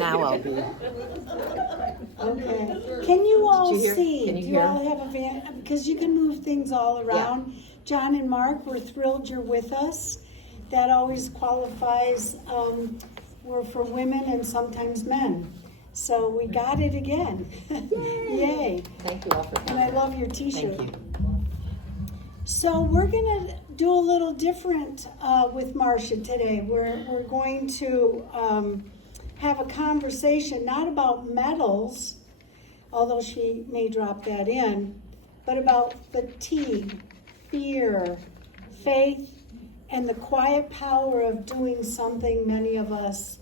Now I'll be. Okay. Can you all Did you hear? see? Can you Do hear? you all have a van? Because you can move things all around. John and Mark, we're thrilled you're with us. That always qualifies. We're for women and sometimes men. So we got it again. Yay. Thank you all for And I coming. love your t-shirt. Thank you. So we're going to do a little different with Marcia today. We're going to have a conversation, not about medals, although she may drop that in, but about fatigue, fear, faith, and the quiet power of doing something many of us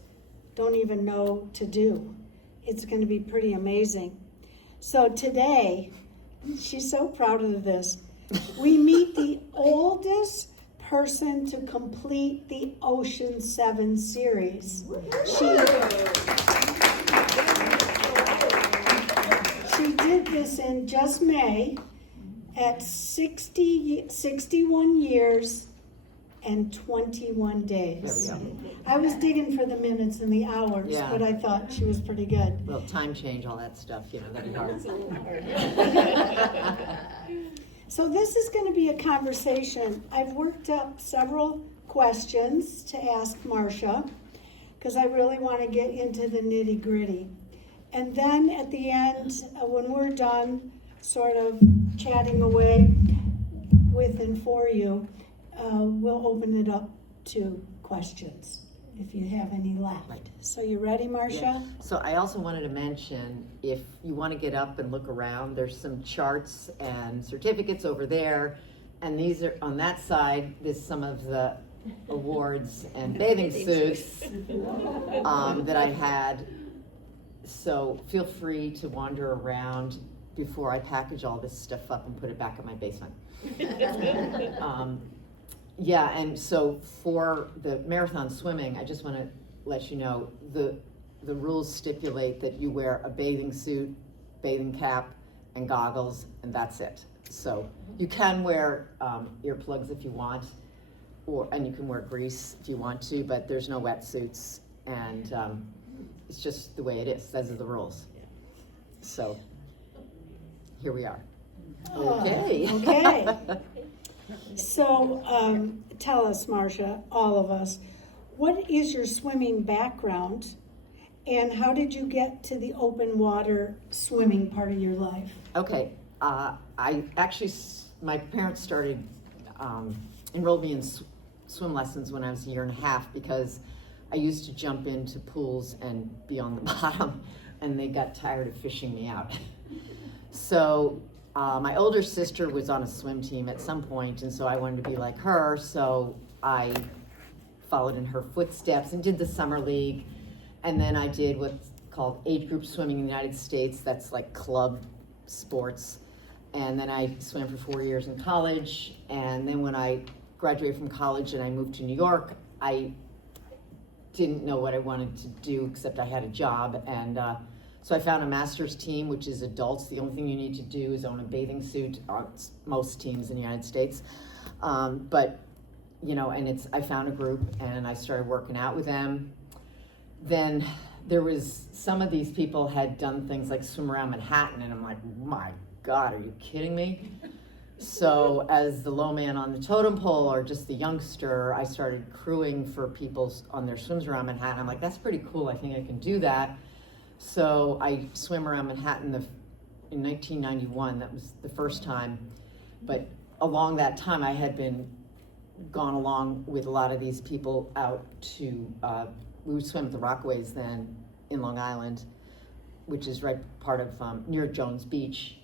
don't even know to do. It's going to be pretty amazing. So today, she's so proud of this, we meet the oldest person to complete the Ocean 7 series. She did this in just May at 61 years and 21 days. There we go. I was digging for the minutes and the hours, Yeah. but I thought she was pretty good. Well, time change, all that stuff, that'd be hard. So this is going to be a conversation. I've worked up several questions to ask Marcia because I really want to get into the nitty gritty. And then at the end, when we're done sort of chatting away with and for you, we'll open it up to questions if you have any left. Right. So you ready, Marcia? Yeah. So I also wanted to mention, if you want to get up and look around, there's some charts and certificates over there, and these are on that side. There's some of the awards and bathing suits that I had. So feel free to wander around before I package all this stuff up and put it back in my basement. Yeah, and so for the marathon swimming, I just want to let you know the rules stipulate that you wear a bathing suit, bathing cap, and goggles, and that's it. So you can wear earplugs if you want, and you can wear grease if you want to, but there's no wetsuits, and it's just the way it is. Those are the rules. So here we are. Okay. Okay. So tell us, Marcia, all of us, what is your swimming background and how did you get to the open water swimming part of your life? Okay, I actually, my parents enrolled me in swim lessons when I was a year and a half because I used to jump into pools and be on the bottom, and they got tired of fishing me out. So my older sister was on a swim team at some point, and so I wanted to be like her, so I followed in her footsteps and did the summer league, and then I did what's called age group swimming in the United States. That's like club sports, and then I swam for 4 years in college, and then when I graduated from college and I moved to New York, I didn't know what I wanted to do except I had a job, and so I found a master's team, which is adults. The only thing you need to do is own a bathing suit on most teams in the United States. But, and I found a group and I started working out with them. Then there was, some of these people had done things like swim around Manhattan, and I'm like, my God, are you kidding me? So as the low man on the totem pole or just the youngster, I started crewing for people on their swims around Manhattan. I'm like, that's pretty cool. I think I can do that. So I swam around Manhattan in 1991. That was the first time. But along that time, I had gone along with a lot of these people out to, we would swim at the Rockaways then in Long Island, which is right part of near Jones Beach.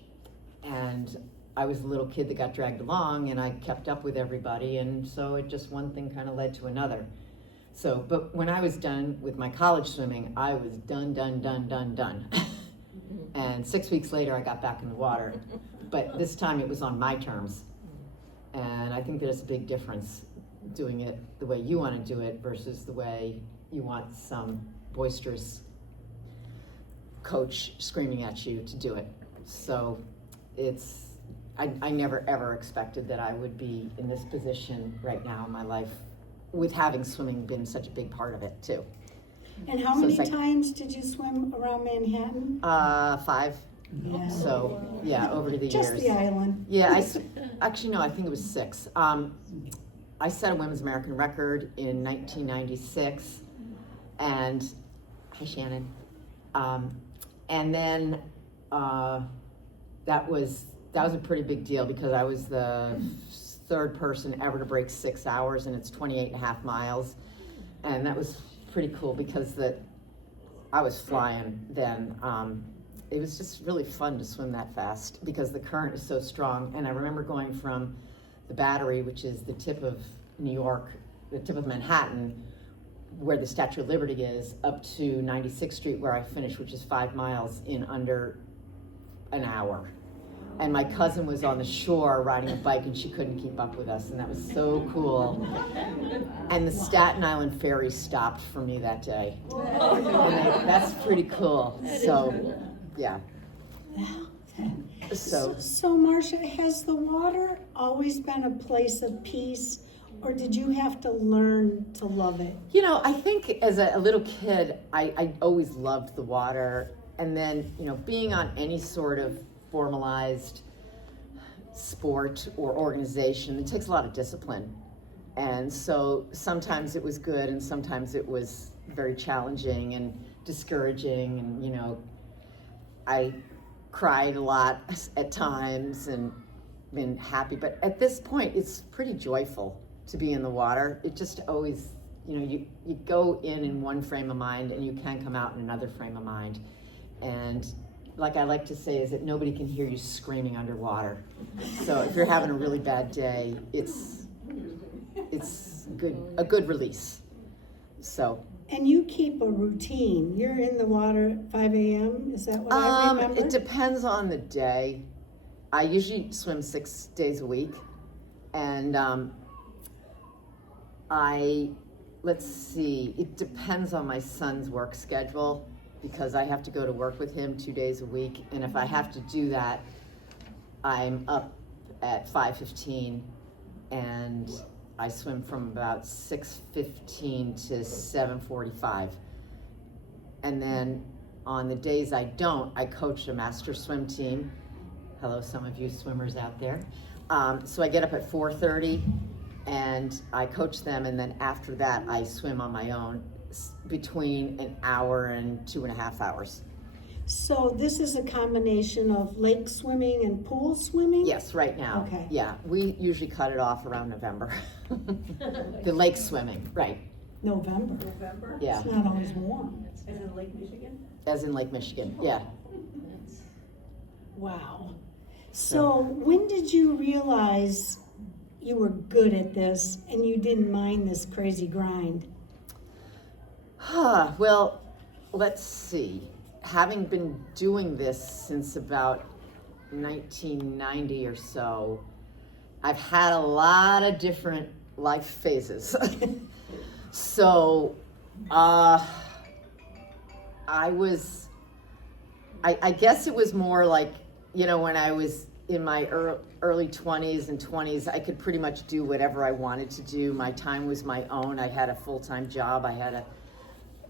And I was a little kid that got dragged along, and I kept up with everybody. And so it just, one thing kind of led to another. So, but when I was done with my college swimming, I was done. And 6 weeks later, I got back in the water. But this time it was on my terms. And I think there's a big difference doing it the way you want to do it versus the way you want some boisterous coach screaming at you to do it. So I never ever expected that I would be in this position right now in my life, with having swimming been such a big part of it too. And how So many it's like- times did you swim around Manhattan? 5. Yeah. So, yeah, over the Just years. the island. Yeah, actually, no, I think it was 6. I set a women's American record in 1996, and hi, Shannon. And then that was a pretty big deal because I was the 3rd person ever to break 6 hours, and it's 28.5 miles, and that was pretty cool because I was flying then. It was just really fun to swim that fast because the current is so strong. And I remember going from the Battery, which is the tip of New York, the tip of Manhattan, where the Statue of Liberty is, up to 96th Street where I finished, which is 5 miles in under an hour. And my cousin was on the shore riding a bike and she couldn't keep up with us, and that was so cool. And the Staten Island ferry stopped for me that day. And that's pretty cool. So, yeah. So Marcia, has the water always been a place of peace, or did you have to learn to love it? You know, I think as a little kid, I always loved the water. And then, you know, being on any sort of formalized sport or organization, it takes a lot of discipline. And so sometimes it was good and sometimes it was very challenging and discouraging. And, you know, I cried a lot at times and been happy. But at this point, it's pretty joyful to be in the water. It just always, you know, you go in one frame of mind and you can come out in another frame of mind. And like I like to say is that nobody can hear you screaming underwater. So if you're having a really bad day, it's a good release. So. And you keep a routine. You're in the water at 5 a.m. Is that what I remember? It depends on the day. I usually swim 6 days a week, and let's see. It depends on my son's work schedule because I have to go to work with him 2 days a week, and if I have to do that, I'm up at 5:15, and I swim from about 6:15 to 7:45. And then on the days I don't, I coach a master swim team. Hello, some of you swimmers out there. So I get up at 4:30 and I coach them, and then after that I swim on my own between an hour and 2.5 hours. So this is a combination of lake swimming and pool swimming? Yes, right now. Okay. Yeah, we usually cut it off around November. The lake swimming, right. November? Yeah. It's not always warm. As in Lake Michigan? As in Lake Michigan, yeah. Wow. So when did you realize you were good at this and you didn't mind this crazy grind? Well, let's see. Having been doing this since about 1990 or so, I've had a lot of different life phases. So, I guess it was more like, you know, when I was in my early 20s and 20s, I could pretty much do whatever I wanted to do. My time was my own. I had a full-time job. I had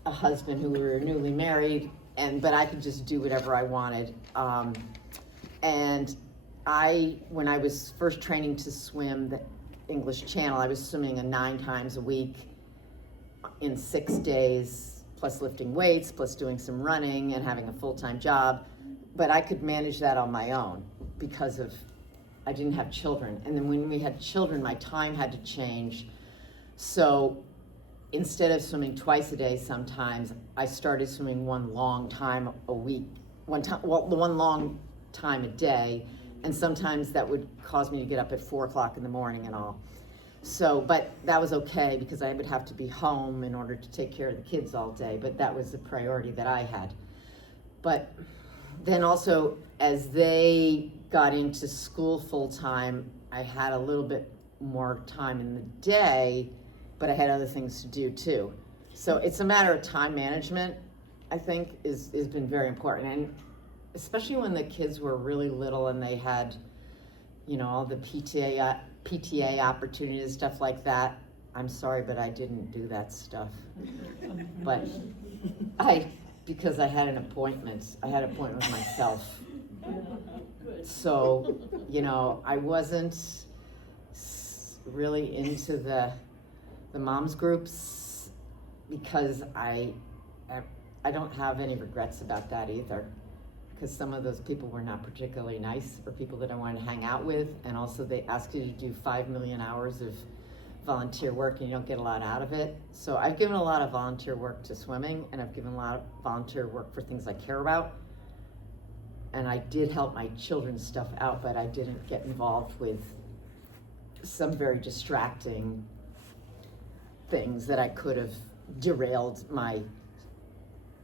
a husband who we were newly married, but I could just do whatever I wanted. And when I was first training to swim the English Channel, I was swimming 9 times a week in 6 days, plus lifting weights, plus doing some running and having a full-time job. But I could manage that on my own because I didn't have children. And then when we had children, my time had to change. So instead of swimming twice a day sometimes, I started swimming one long time a week, one long time a day, and sometimes that would cause me to get up at 4 o'clock in the morning and all. So, but that was okay because I would have to be home in order to take care of the kids all day, but that was the priority that I had. But then also, as they got into school full-time, I had a little bit more time in the day, but I had other things to do too. So it's a matter of time management, I think, has been very important. And especially when the kids were really little and they had, you know, all the PTA opportunities, stuff like that. I'm sorry, but I didn't do that stuff. But Because I had an appointment. I had an appointment with myself. So, I wasn't really into the moms groups because I don't have any regrets about that either. Because some of those people were not particularly nice, or people that I wanted to hang out with, and also they ask you to do 5 million hours of volunteer work and you don't get a lot out of it. So I've given a lot of volunteer work to swimming, and I've given a lot of volunteer work for things I care about. And I did help my children's stuff out, but I didn't get involved with some very distracting things that I could have derailed my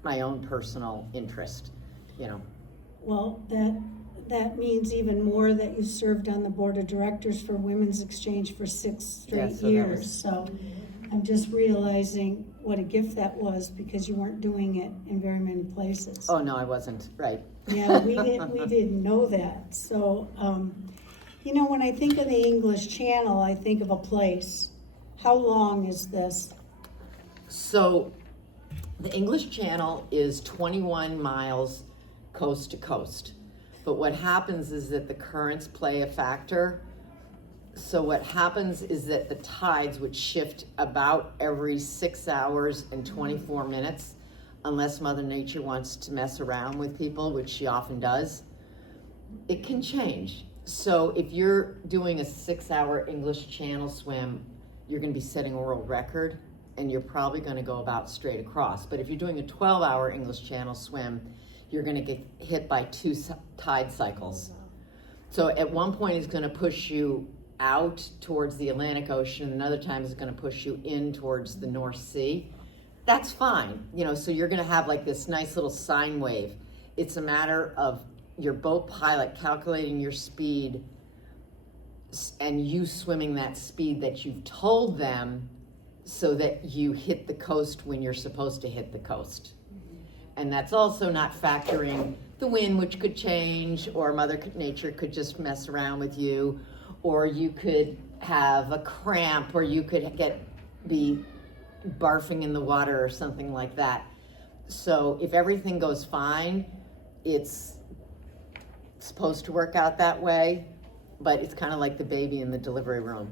own personal interest, Well, that means even more that you served on the board of directors for Women's Exchange for 6 straight years. So I'm just realizing what a gift that was, because you weren't doing it in very many places. Oh, no, I wasn't, right. Yeah, we didn't know that. So, when I think of the English Channel, I think of a place. How long is this? So the English Channel is 21 miles coast to coast. But what happens is that the currents play a factor. So what happens is that the tides would shift about every 6 hours and 24 minutes, unless Mother Nature wants to mess around with people, which she often does. It can change. So if you're doing a 6-hour English Channel swim, you're going to be setting a world record, and you're probably going to go about straight across. But if you're doing a 12-hour English Channel swim, you're going to get hit by 2 tide cycles. So at one point it's going to push you out towards the Atlantic Ocean, another time it's going to push you in towards the North Sea. That's fine, so you're going to have like this nice little sine wave. It's a matter of your boat pilot calculating your speed and you swimming that speed that you've told them, so that you hit the coast when you're supposed to hit the coast. And that's also not factoring the wind, which could change, or Mother Nature could just mess around with you, or you could have a cramp, or you could be barfing in the water or something like that. So if everything goes fine, it's supposed to work out that way, but it's kind of like the baby in the delivery room,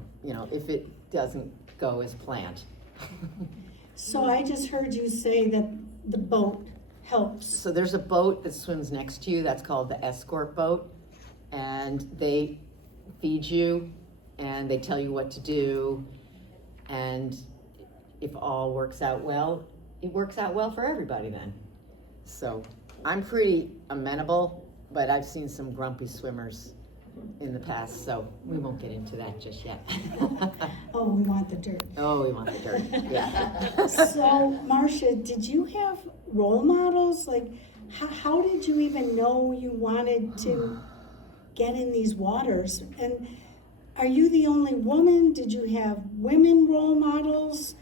if it doesn't go as planned. So I just heard you say that the boat helps. So there's a boat that swims next to you, that's called the escort boat, and they feed you and they tell you what to do, and if all works out well, it works out well for everybody then. So I'm pretty amenable, but I've seen some grumpy swimmers in the past, so we won't get into that just yet. Oh, we want the dirt. Oh, we want the dirt, yeah. So, Marcia, did you have role models? Like, how did you even know you wanted to get in these waters? And are you the only woman? Did you have women role models?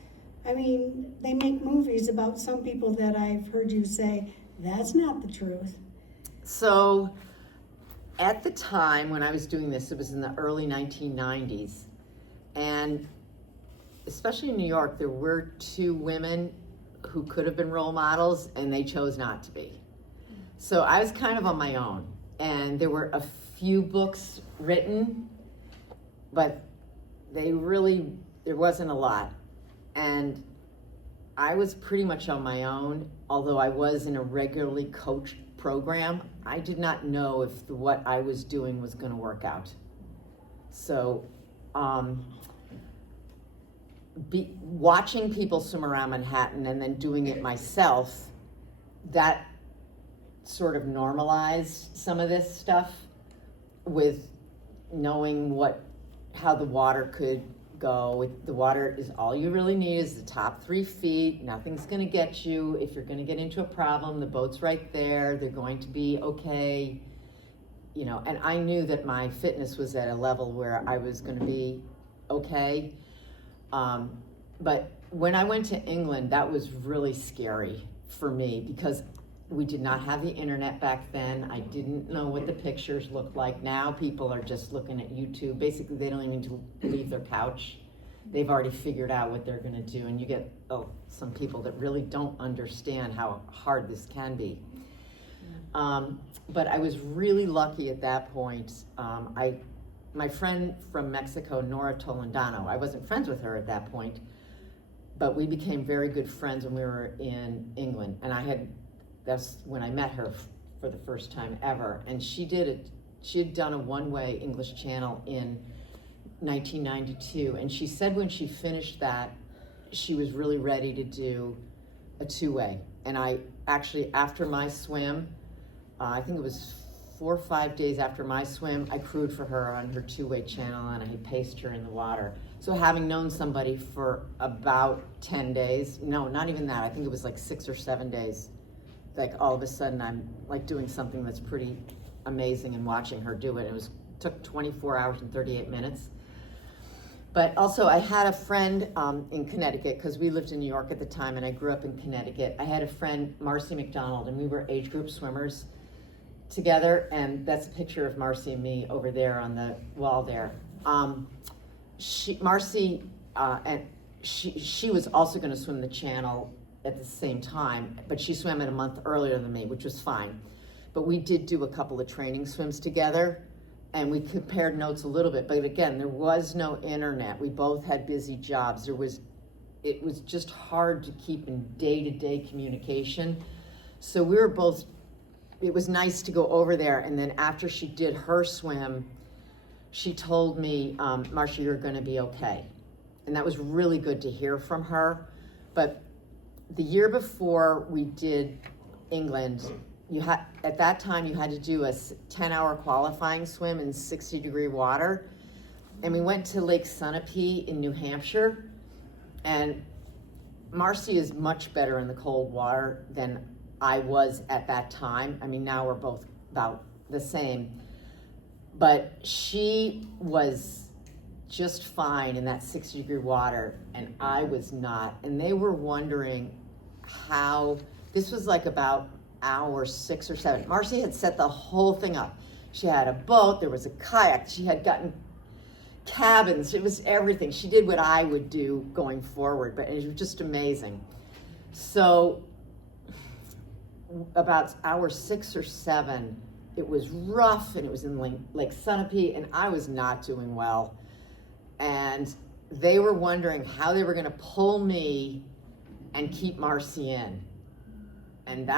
I mean, they make movies about some people that I've heard you say, that's not the truth. So, at the time when I was doing this, it was in the early 1990s, and especially in New York, there were 2 women who could have been role models, and they chose not to be. So I was kind of on my own, and there were a few books written, but there wasn't a lot. And I was pretty much on my own, although I was in a regularly coached program. I did not know if what I was doing was going to work out. So watching people swim around Manhattan and then doing it myself, that sort of normalized some of this stuff, with knowing how the water could go. The water is all you really need is the top 3 feet. Nothing's going to get you. If you're going to get into a problem, the boat's right there. They're going to be okay. And I knew that my fitness was at a level where I was going to be okay. But when I went to England, that was really scary for me, because we did not have the internet back then. I didn't know what the pictures looked like. Now people are just looking at YouTube. Basically, they don't even need to leave their couch they've already figured out what they're going to do, and you get some people that really don't understand how hard this can be. But I was really lucky at that point. My friend from Mexico, Nora Toledano, I wasn't friends with her at that point, but we became very good friends when we were in England. And that's when I met her for the first time ever. And she had done a one-way English channel in 1992. And she said when she finished that, she was really ready to do a two-way. And I actually, after my swim, I think it was 4 or 5 days after my swim, I crewed for her on her two-way channel, and I paced her in the water. So having known somebody for about 10 days, no, not even that, I think it was like 6 or 7 days, like all of a sudden I'm like doing something that's pretty amazing and watching her do it. It took 24 hours and 38 minutes. But also I had a friend in Connecticut, because we lived in New York at the time and I grew up in Connecticut. I had a friend, Marcia McDonald, and we were age group swimmers together, and that's a picture of Marcy and me over there on the wall there. Marcy was also going to swim the channel at the same time, but she swam it a month earlier than me, which was fine. But we did do a couple of training swims together, and we compared notes a little bit. But again, there was no internet. We both had busy jobs. It was just hard to keep in day-to-day communication. So we were both. It was nice to go over there, and then after she did her swim, she told me, Marcia, you're going to be okay. And that was really good to hear from her. But the year before we did England, at that time you had to do a 10-hour qualifying swim in 60-degree water. And we went to Lake Sunapee in New Hampshire, and Marcy is much better in the cold water than I was at that time. I mean, now we're both about the same. But she was just fine in that 60-degree water, and I was not. And they were wondering how, this was like about hour 6 or 7. Marcy had set the whole thing up. She had a boat, there was a kayak, she had gotten cabins, it was everything. She did what I would do going forward, but it was just amazing. So about hour 6 or 7, it was rough, and it was in Lake Sunapee, and I was not doing well. And they were wondering how they were going to pull me and keep Marcy in. And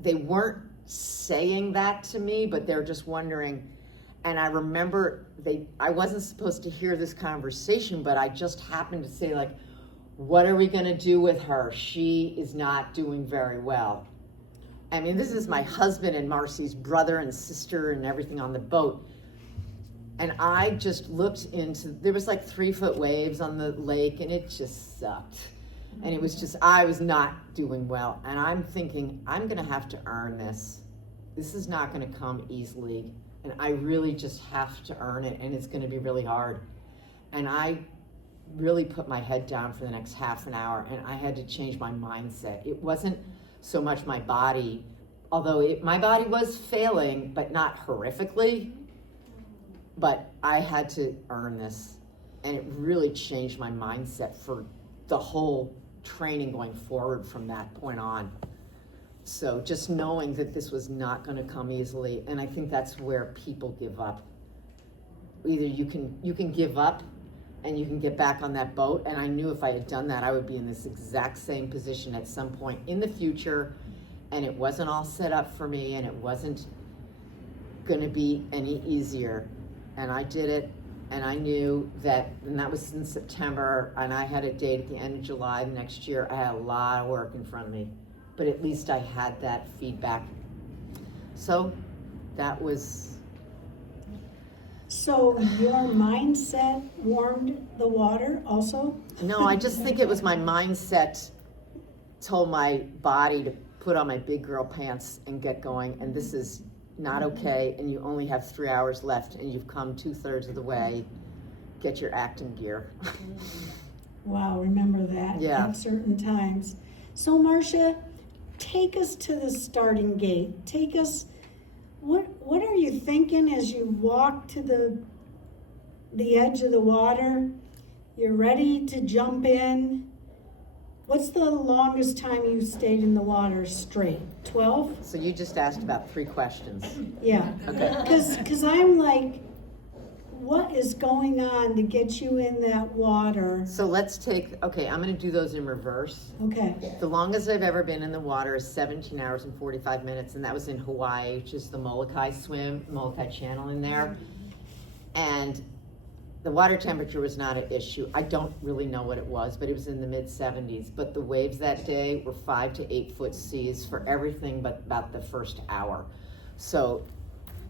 they weren't saying that to me, but they're just wondering. And I remember I wasn't supposed to hear this conversation, but I just happened to say, like, what are we going to do with her? She is not doing very well. I mean, this is my husband and Marcy's brother and sister and everything on the boat. And I just looked there was like 3-foot waves on the lake, and it just sucked. And it was just, I was not doing well. And I'm thinking, I'm going to have to earn this. This is not going to come easily. And I really just have to earn it, and it's going to be really hard. And I really put my head down for the next half an hour, and I had to change my mindset. It wasn't so much my body, although my body was failing, but not horrifically. But I had to earn this, and it really changed my mindset for the whole training going forward from that point on. So just knowing that this was not going to come easily, and I think that's where people give up. Either you can give up and you can get back on that boat, and I knew if I had done that, I would be in this exact same position at some point in the future, and it wasn't all set up for me, and it wasn't going to be any easier. And I did it, and I knew that, and that was in September, and I had a date at the end of July next year. I had a lot of work in front of me, but at least I had that feedback. So that was... So your mindset warmed the water also? No, I just think it was my mindset told my body to put on my big girl pants and get going, and this is not okay, and you only have 3 hours left, and you've come 2/3 of the way. Get your acting gear. Wow, remember that at certain times. So Marcia, take us to the starting gate. Take us, what are you thinking as you walk to the edge of the water? You're ready to jump in. What's the longest time you stayed in the water straight? 12? So you just asked about 3 questions. Yeah. Okay. Because I'm like, what is going on to get you in that water? So let's take, okay, I'm going to do those in reverse. Okay. The longest I've ever been in the water is 17 hours and 45 minutes, and that was in Hawaii, which is the Molokai Channel in there. And the water temperature was not an issue. I don't really know what it was, but it was in the mid-70s. But the waves that day were 5 to 8 foot seas for everything but about the first hour. So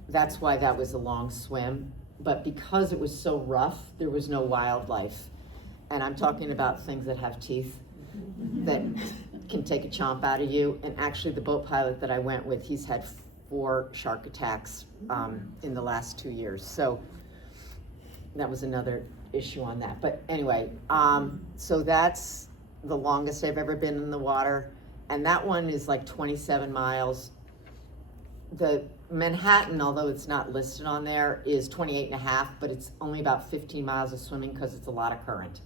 that's why that was a long swim. But because it was so rough, there was no wildlife. And I'm talking about things that have teeth that can take a chomp out of you. And actually the boat pilot that I went with, he's had 4 shark attacks in the last 2 years. So that was another issue on that. But anyway, so that's the longest I've ever been in the water. And that one is like 27 miles. The Manhattan, although it's not listed on there, is 28 and a half, but it's only about 15 miles of swimming because it's a lot of current.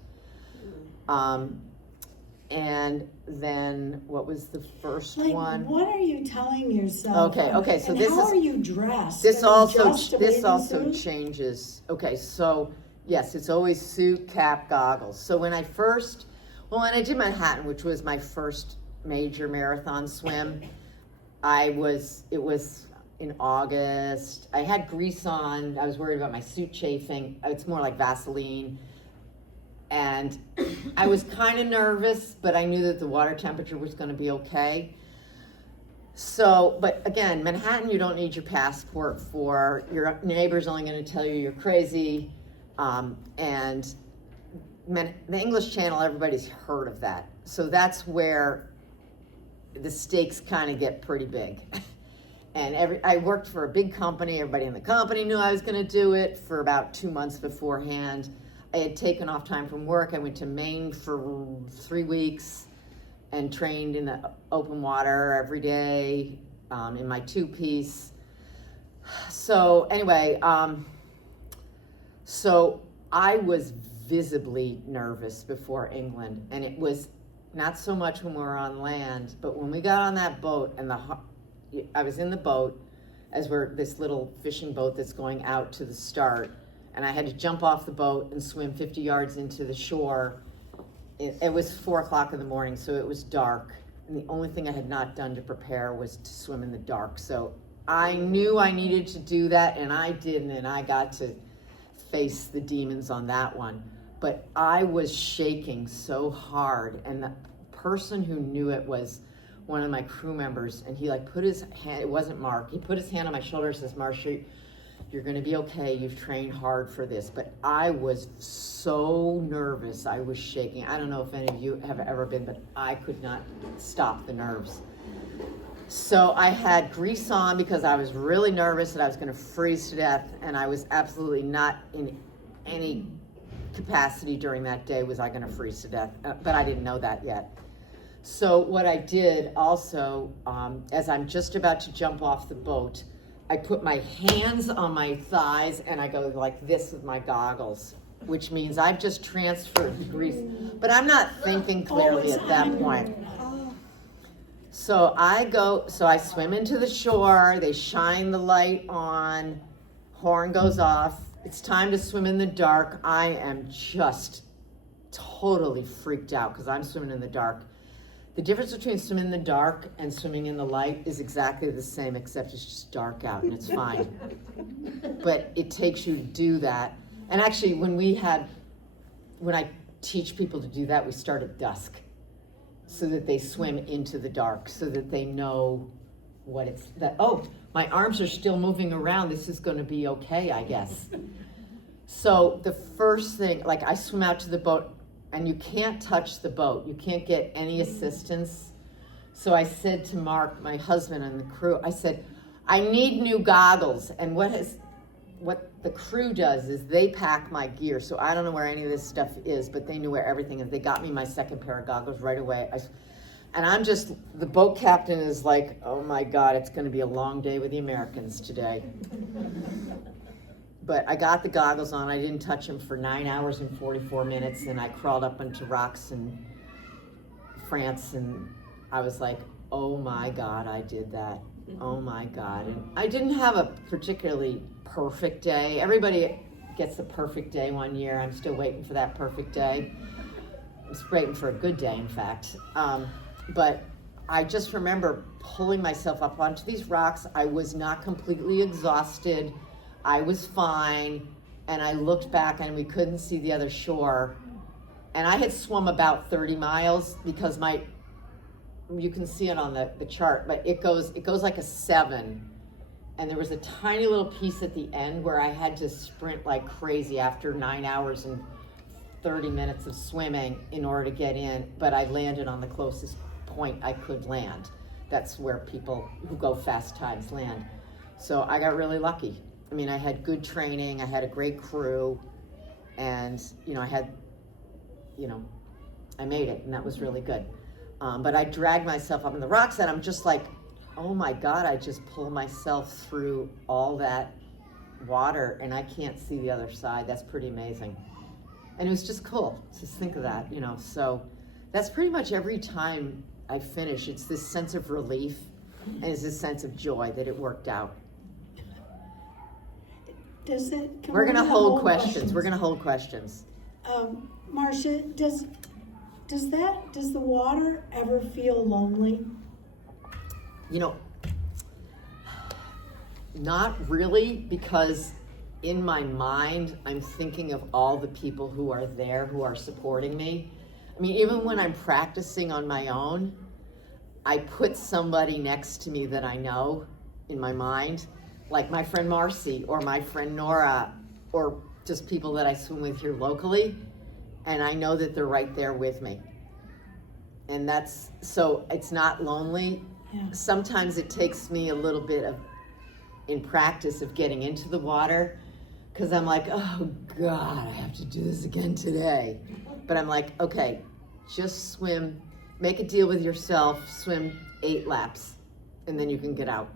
And then what was the first one? What are you telling yourself? Okay. So and this how is. are you dressed? This Are you also just a this bathing also suit? changes. Okay, so yes, it's always suit, cap, goggles. So when I did Manhattan, which was my first major marathon swim, it was in August. I had grease on. I was worried about my suit chafing. It's more like Vaseline. And I was kind of nervous, but I knew that the water temperature was going to be okay. So, but again, Manhattan, you don't need your passport for. Your neighbor's only going to tell you you're crazy. And the English Channel, everybody's heard of that. So that's where the stakes kind of get pretty big. And I worked for a big company. Everybody in the company knew I was going to do it for about 2 months beforehand. I had taken off time from work. I went to Maine for 3 weeks and trained in the open water every day in my 2-piece. So anyway, so I was visibly nervous before England, and it was not so much when we were on land, but when we got on that boat and I was in the boat as we're this little fishing boat that's going out to the start, and I had to jump off the boat and swim 50 yards into the shore. It was 4 o'clock in the morning, so it was dark, and the only thing I had not done to prepare was to swim in the dark. So I knew I needed to do that, and I didn't, and I got to face the demons on that one. But I was shaking so hard, and the person who knew it was one of my crew members, and he put his hand, it wasn't Mark, he put his hand on my shoulder and says, Marcia, you're going to be okay. You've trained hard for this. But I was so nervous. I was shaking. I don't know if any of you have ever been, but I could not stop the nerves. So I had grease on because I was really nervous that I was going to freeze to death, and I was absolutely not in any capacity during that day was I going to freeze to death, but I didn't know that yet. So what I did also, as I'm just about to jump off the boat, I put my hands on my thighs and I go like this with my goggles, which means I've just transferred the grease, but I'm not thinking clearly at that point. So I swim into the shore, they shine the light on, horn goes off, it's time to swim in the dark. I am just totally freaked out because I'm swimming in the dark. The difference between swimming in the dark and swimming in the light is exactly the same, except it's just dark out and it's fine. But it takes you to do that. And actually, when I teach people to do that, we start at dusk so that they swim into the dark, so that they know my arms are still moving around. This is going to be okay, I guess. So the first thing, I swim out to the boat, and you can't touch the boat. You can't get any assistance. So I said to Mark, my husband and the crew, I said, I need new goggles. And what the crew does is they pack my gear. So I don't know where any of this stuff is, but they knew where everything is. They got me my second pair of goggles right away. The boat captain is like, oh my God, it's going to be a long day with the Americans today. but I got the goggles on. I didn't touch them for 9 hours and 44 minutes, and I crawled up onto rocks in France, and I was like, oh my God, I did that. Oh my God. And I didn't have a particularly perfect day. Everybody gets the perfect day one year. I'm still waiting for that perfect day. I was waiting for a good day, in fact. But I just remember pulling myself up onto these rocks. I was not completely exhausted. I was fine. And I looked back and we couldn't see the other shore. And I had swum about 30 miles because you can see it on the chart, but it goes like a 7. And there was a tiny little piece at the end where I had to sprint like crazy after 9 hours and 30 minutes of swimming in order to get in, but I landed on the closest point I could land. That's where people who go fast times land. So I got really lucky. I mean, I had good training, I had a great crew, and I made it, and that was really good. But I dragged myself up in the rocks, and I'm just like, oh my God, I just pulled myself through all that water, and I can't see the other side. That's pretty amazing. And it was just cool. Just think of that, So that's pretty much every time I finish. It's this sense of relief, and it's this sense of joy that it worked out. We're going to hold questions. We're going to hold questions. Marcia, does the water ever feel lonely? Not really, because in my mind, I'm thinking of all the people who are there, who are supporting me. I mean, even when I'm practicing on my own, I put somebody next to me that I know in my mind, like my friend Marcy or my friend Nora, or just people that I swim with here locally, and I know that they're right there with me. And so it's not lonely. Yeah. Sometimes it takes me a little bit in practice of getting into the water, because I'm like, oh God, I have to do this again today. But I'm like, okay, just swim, make a deal with yourself, swim 8 laps, and then you can get out.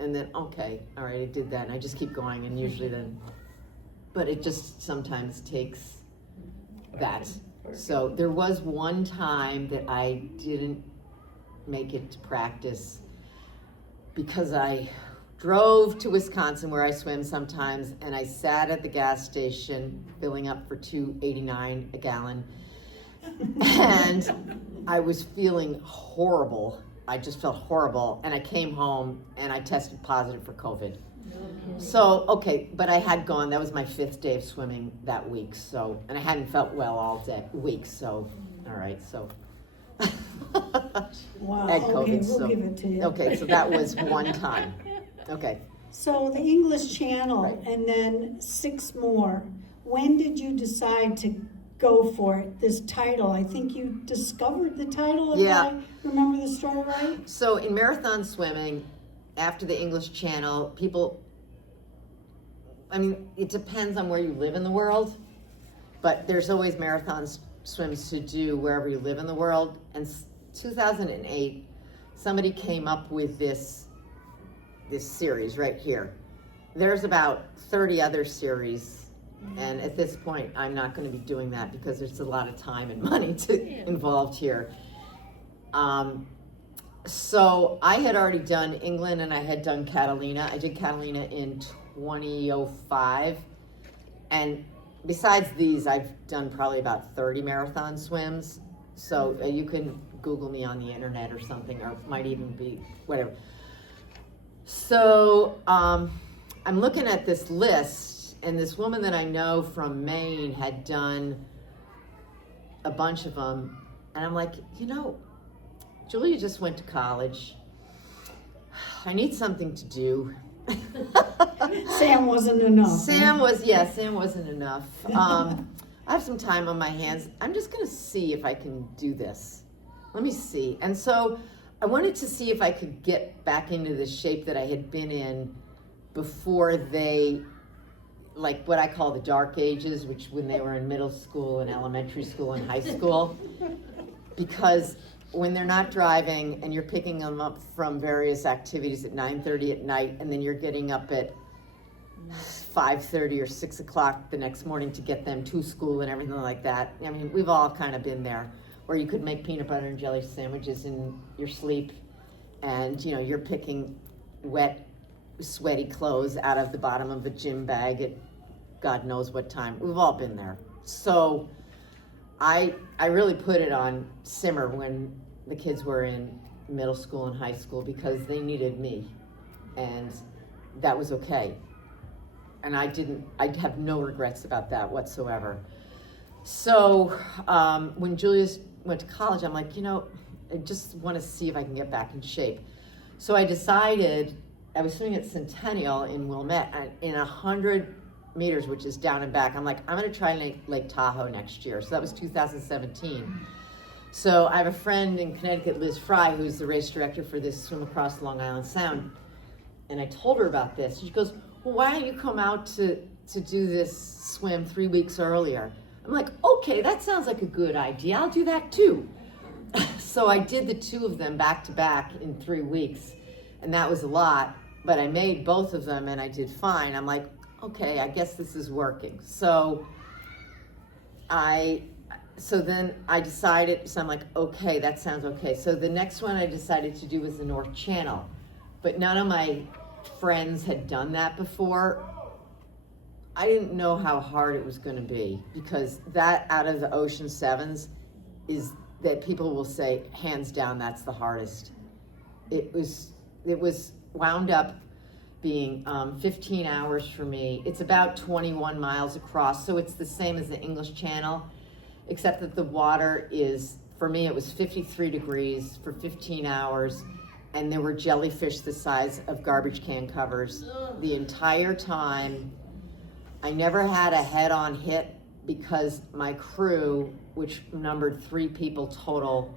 And then, okay, all right, I did that, and I just keep going, and usually then, but it just sometimes takes that. So there was one time that I didn't make it to practice because I drove to Wisconsin, where I swim sometimes, and I sat at the gas station filling up for $2.89 a gallon, and I was feeling horrible. I just felt horrible, and I came home and I tested positive for COVID. So, okay, but I had gone, that was my 5th day of swimming that week, so, and I hadn't felt well all week, so, all right, so. Wow, Had okay, COVID, we'll give it to you. Okay, so that was one time. Okay. So the English Channel, Right. and then 6 more. When did you decide to go for it, this title? I think you discovered the title, if Yeah. I remember the story right? So in marathon swimming, after the English Channel, it depends on where you live in the world, but there's always marathon swims to do wherever you live in the world. And 2008, somebody came up with this series right here. There's about 30 other series, and at this point, I'm not going to be doing that because there's a lot of time and money involved here. So I had already done England, and I had done Catalina. I did Catalina in 2005, and besides these, I've done probably about 30 marathon swims. So you can Google me on the internet or something, or it might even be whatever. So I'm looking at this list, and this woman that I know from Maine had done a bunch of them, and I'm like, Julia just went to college. I need something to do. Sam wasn't enough. Sam wasn't enough. I have some time on my hands. I'm just going to see if I can do this. Let me see. And so I wanted to see if I could get back into the shape that I had been in before like what I call the dark ages, which when they were in middle school and elementary school and high school, because when they're not driving and you're picking them up from various activities at 9:30 at night, and then you're getting up at 5:30 or 6 o'clock the next morning to get them to school and everything like that. I mean, we've all kind of been there, where you could make peanut butter and jelly sandwiches in your sleep, and you know, you're picking wet, sweaty clothes out of the bottom of a gym bag at God knows what time. We've all been there. So I really put it on simmer when the kids were in middle school and high school, because they needed me, and that was okay. And I have no regrets about that whatsoever. So when Julius went to college, I'm like, you know, I just want to see if I can get back in shape. So I decided, I was swimming at Centennial in Wilmette, in 100 meters, which is down and back. I'm like, I'm going to try Lake Tahoe next year. So that was 2017. So I have a friend in Connecticut, Liz Fry, who's the race director for this swim across Long Island Sound. And I told her about this. She goes, well, why don't you come out to do this swim 3 weeks earlier? I'm like, okay, that sounds like a good idea. I'll do that too. So I did the two of them back to back in 3 weeks. And that was a lot, but I made both of them and I did fine. I'm like, okay, I guess this is working. So then I decided, so I'm like, okay, that sounds okay. So the next one I decided to do was the North Channel, but none of my friends had done that before. I didn't know how hard it was going to be, because that, out of the Ocean Sevens, is that people will say, hands down, that's the hardest. It was wound up being 15 hours for me. It's about 21 miles across, so it's the same as the English Channel, except that the water is, for me, it was 53 degrees for 15 hours, and there were jellyfish the size of garbage can covers the entire time. I never had a head-on hit because my crew, which numbered 3 people total,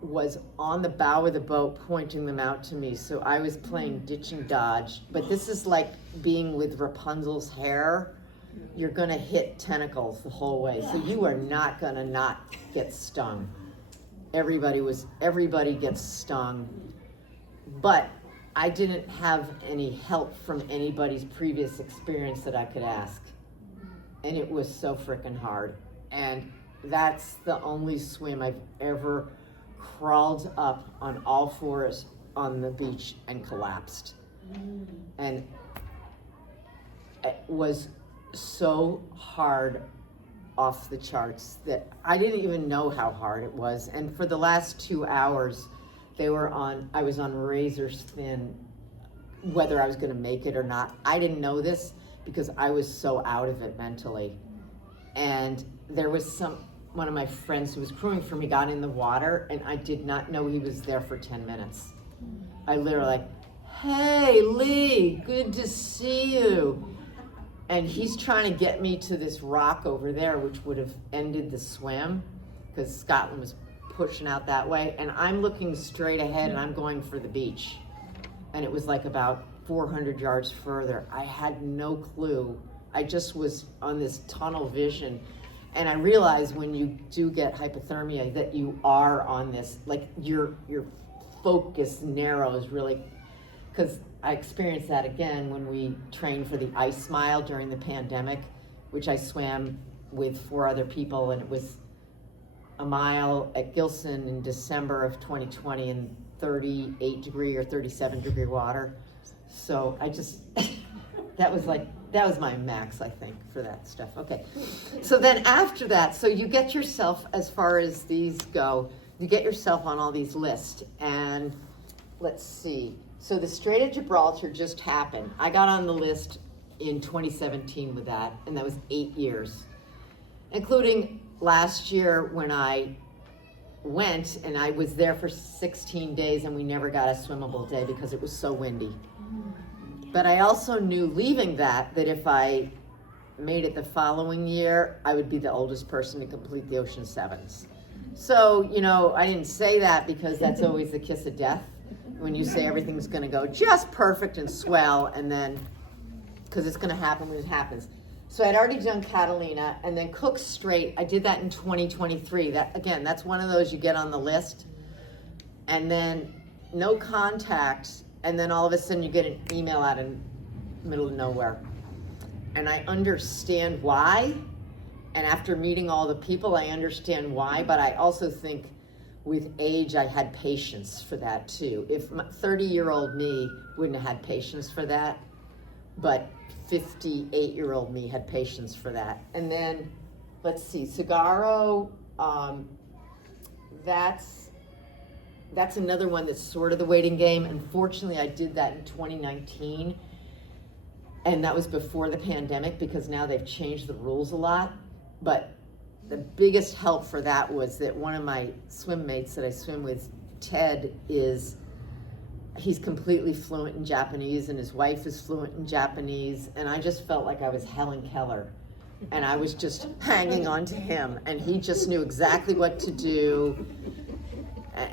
was on the bow of the boat pointing them out to me. So I was playing ditch and dodge. But this is like being with Rapunzel's hair. You're gonna hit tentacles the whole way. So you are not gonna not get stung. Everybody gets stung. But I didn't have any help from anybody's previous experience that I could ask. And it was so freaking hard. And that's the only swim I've ever crawled up on all fours on the beach and collapsed. And it was so hard, off the charts, that I didn't even know how hard it was. And for the last 2 hours, I was on razor's thin, whether I was gonna make it or not. I didn't know this because I was so out of it mentally. And there was one of my friends who was crewing for me got in the water, and I did not know he was there for 10 minutes. I literally like, hey, Lee, good to see you. And he's trying to get me to this rock over there, which would have ended the swim, because Scotland was pushing out that way. And I'm looking straight ahead, and I'm going for the beach. And it was like about 400 yards further. I had no clue. I just was on this tunnel vision. And I realized when you do get hypothermia that you are on this, like your focus narrows really, because I experienced that again when we trained for the Ice Mile during the pandemic, which I swam with 4 other people, and it was a mile at Gilson in December of 2020 in 38 degree or 37 degree water. So I just, that was my max, I think, for that stuff. Okay, so then after that, so you get yourself, as far as these go, you get yourself on all these lists, and let's see. So the Strait of Gibraltar just happened. I got on the list in 2017 with that, and that was 8 years, including last year when I went, and I was there for 16 days, and we never got a swimmable day because it was so windy. But I also knew leaving that if I made it the following year, I would be the oldest person to complete the Ocean Sevens. So, you know, I didn't say that because that's always the kiss of death, when you say everything's gonna go just perfect and swell, and then, because it's gonna happen when it happens. So I'd already done Catalina, and then Cook Strait, I did that in 2023. That, again, that's one of those you get on the list, and then no contact, and then all of a sudden you get an email out in middle of nowhere. And I understand why. And after meeting all the people, I understand why. But I also think with age, I had patience for that too. If 30-year-old me wouldn't have had patience for that, but 58-year-old me had patience for that. And then, let's see, Sagaro, that's another one that's sort of the waiting game. Unfortunately, I did that in 2019, and that was before the pandemic because now they've changed the rules a lot. But the biggest help for that was that one of my swim mates that I swim with, Ted, he's completely fluent in Japanese, and his wife is fluent in Japanese, and I just felt like I was Helen Keller, and I was just hanging on to him, and he just knew exactly what to do.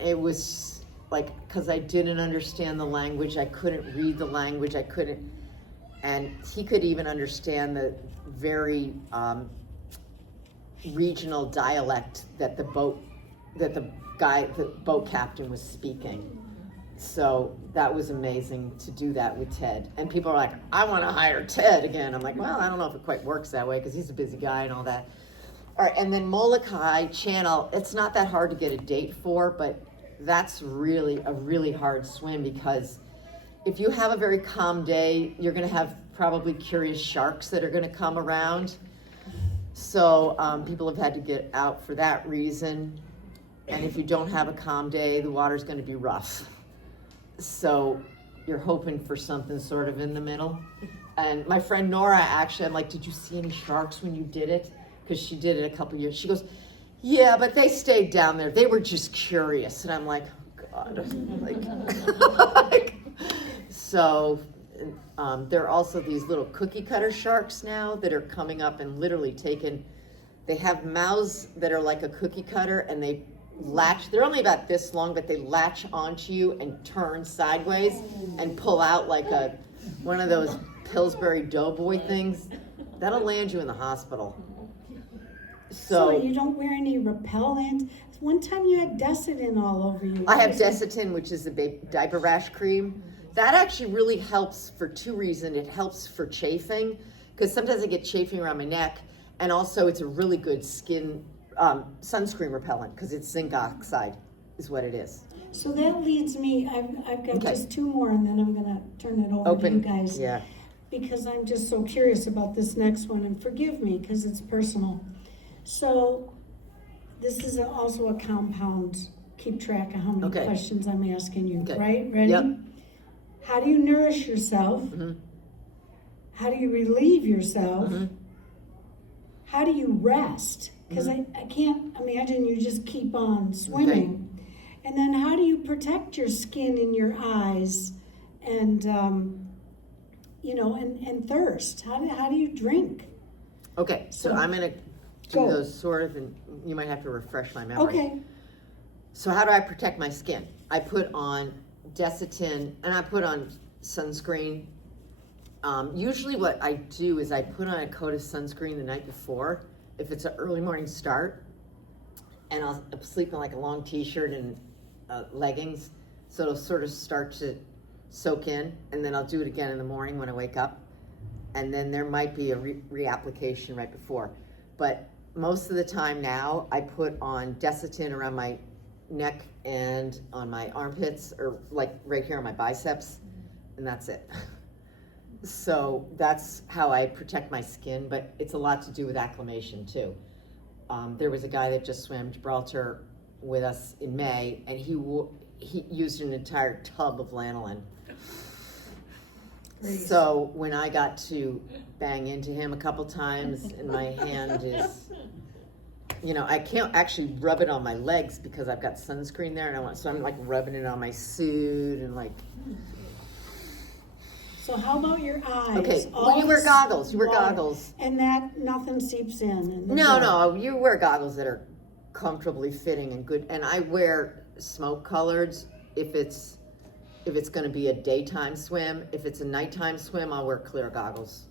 It was like, because I didn't understand the language, I couldn't read the language, and he could even understand the very regional dialect that the boat captain was speaking. So that was amazing to do that with Ted. And people are like, I want to hire Ted again. I'm like, well, I don't know if it quite works that way because he's a busy guy and all that. All right, and then Molokai Channel, it's not that hard to get a date for, but that's really a really hard swim because if you have a very calm day, you're going to have probably curious sharks that are going to come around. So people have had to get out for that reason. And if you don't have a calm day, the water's going to be rough. So you're hoping for something sort of in the middle. And my friend Nora, actually, I'm like, did you see any sharks when you did it? Because she did it a couple years. She goes, yeah, but they stayed down there. They were just curious. And I'm like, oh, God. So there are also these little cookie cutter sharks now that are coming up and literally they have mouths that are like a cookie cutter, and they're only about this long, but they latch onto you and turn sideways and pull out like one of those Pillsbury Doughboy things. That'll land you in the hospital. So you don't wear any repellent? One time you had Desitin all over you. I have Desitin, which is a diaper rash cream. That actually really helps for two reasons. It helps for chafing, because sometimes I get chafing around my neck, and also it's a really good skin sunscreen repellent because it's zinc oxide is what it is. So that leads me, I've got just two more, and then I'm going to turn it over to you guys. Yeah. Because I'm just so curious about this next one, and forgive me because it's personal. So this is also a compound. Keep track of how many questions I'm asking you, right? Ready? Yep. How do you nourish yourself? Mm-hmm. How do you relieve yourself? Mm-hmm. How do you rest? Because I can't imagine you just keep on swimming. Okay. And then how do you protect your skin and your eyes and, and thirst? How do you drink? Okay, so I'm going to do those sort of, and you might have to refresh my memory. Okay. So how do I protect my skin? I put on Desitin, and I put on sunscreen. Usually what I do is I put on a coat of sunscreen the night before, if it's an early morning start, and I'll sleep in like a long t-shirt and leggings, so it'll sort of start to soak in, and then I'll do it again in the morning when I wake up, and then there might be a reapplication right before. But most of the time now, I put on Desitin around my neck and on my armpits, or like right here on my biceps, and that's it. So that's how I protect my skin, but it's a lot to do with acclimation too. There was a guy that just swam Gibraltar with us in May, and he used an entire tub of lanolin. So when I got to bang into him a couple times, and my hand is, I can't actually rub it on my legs because I've got sunscreen there, and so I'm like rubbing it on my suit and like. So how about your eyes? Okay, well, you wear goggles. You wear goggles. And that nothing seeps in. No, you wear goggles that are comfortably fitting and good. And I wear smoke coloreds if it's going to be a daytime swim. If it's a nighttime swim, I'll wear clear goggles.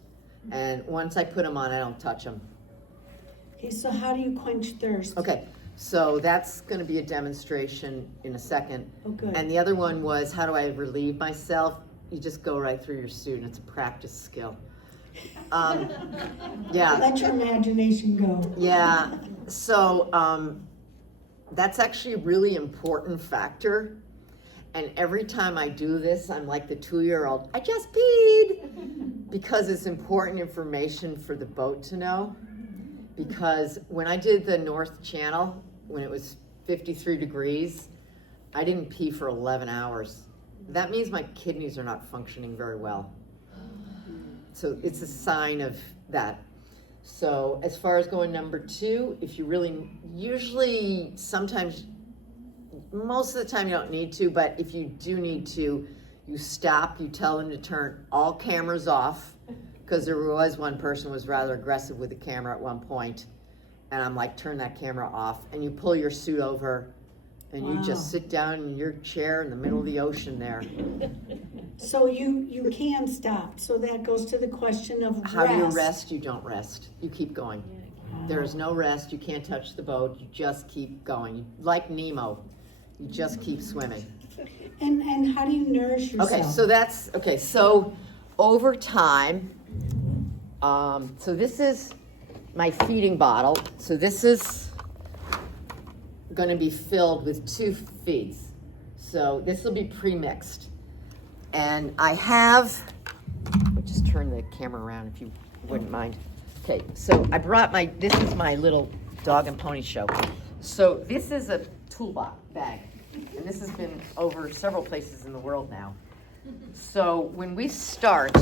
And once I put them on, I don't touch them. Okay, so how do you quench thirst? Okay, so that's going to be a demonstration in a second. Oh, good. And the other one was, how do I relieve myself? you just go right through your suit, and it's a practice skill. Yeah. Let your imagination go. Yeah. So that's actually a really important factor. And every time I do this, I'm like the 2-year-old, I just peed, because it's important information for the boat to know. Because when I did the North Channel, when it was 53 degrees, I didn't pee for 11 hours. That means my kidneys are not functioning very well. So it's a sign of that. So as far as going number 2, if you really, usually, sometimes, most of the time you don't need to, but if you do need to, you stop, you tell them to turn all cameras off, because there was one person who was rather aggressive with the camera at one point, and I'm like, turn that camera off, and you pull your suit over, and you just sit down in your chair in the middle of the ocean there. So you can stop. So that goes to the question of rest. How do you rest? You don't rest. You keep going. There is no rest. You can't touch the boat. You just keep going. Like Nemo. You just keep swimming. And how do you nourish yourself? So over time, so this is my feeding bottle. So this is going to be filled with 2 feeds. So this will be pre-mixed. And I have, I'll just turn the camera around if you wouldn't mind. Okay, so I brought this is my little dog and pony show. So this is a toolbox bag, and this has been over several places in the world now. So when we start,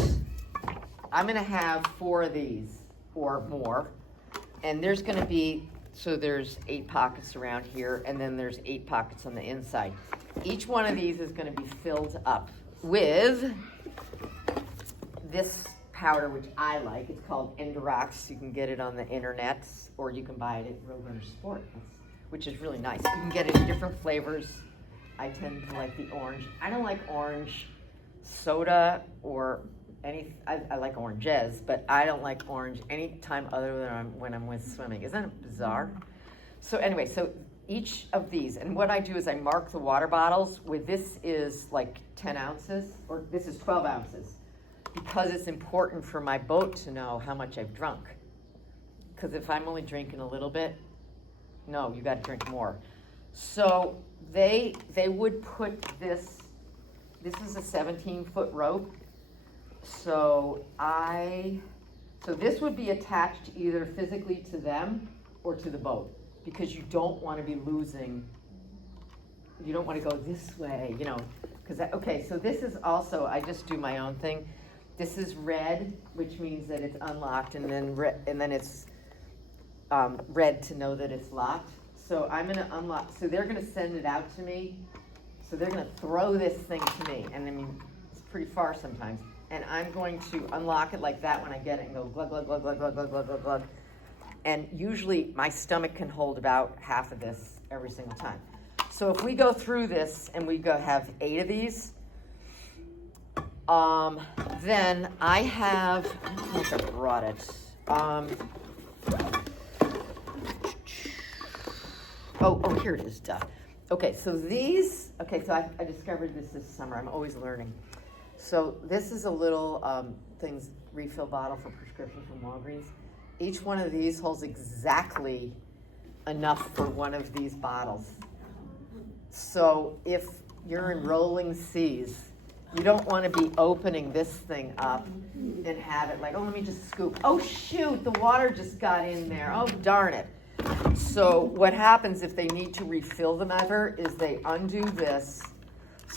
I'm gonna have 4 of these or more, and there's gonna be, so there's 8 pockets around here, and then there's 8 pockets on the inside. Each one of these is gonna be filled up with this powder, which I like. It's called Endurax. You can get it on the internet, or you can buy it at Roadrunner Sport, which is really nice. You can get it in different flavors. I tend to like the orange. I don't like orange soda or I like oranges, but I don't like orange any time other than when I'm with swimming. Isn't it bizarre? So anyway, so each of these, and what I do is I mark the water bottles with, this is like 10 ounces, or this is 12 ounces, because it's important for my boat to know how much I've drunk. Because if I'm only drinking a little bit, no, you got to drink more. So they would put this is a 17-foot rope. So this would be attached either physically to them or to the boat, because you don't want to be losing, you don't want to go this way, because so this is also, I just do my own thing. This is red, which means that it's unlocked, and then it's red to know that it's locked. So I'm going to unlock, so they're going to send it out to me. So they're going to throw this thing to me, and I mean, it's pretty far sometimes. And I'm going to unlock it like that when I get it and go glug, glug, glug, glug, glug, glug, glug, glug, glug. And usually my stomach can hold about half of this every single time. So if we go through this and we have 8 of these, then I have, I don't know if I brought it. Here it is, duh. Okay, so I discovered this summer. I'm always learning. So this is a little refill bottle for prescription from Walgreens. Each one of these holds exactly enough for one of these bottles. So if you're in rolling seas, you don't want to be opening this thing up and have it like, oh, let me just scoop. Oh, shoot, the water just got in there. Oh, darn it. So what happens if they need to refill them ever is they undo this.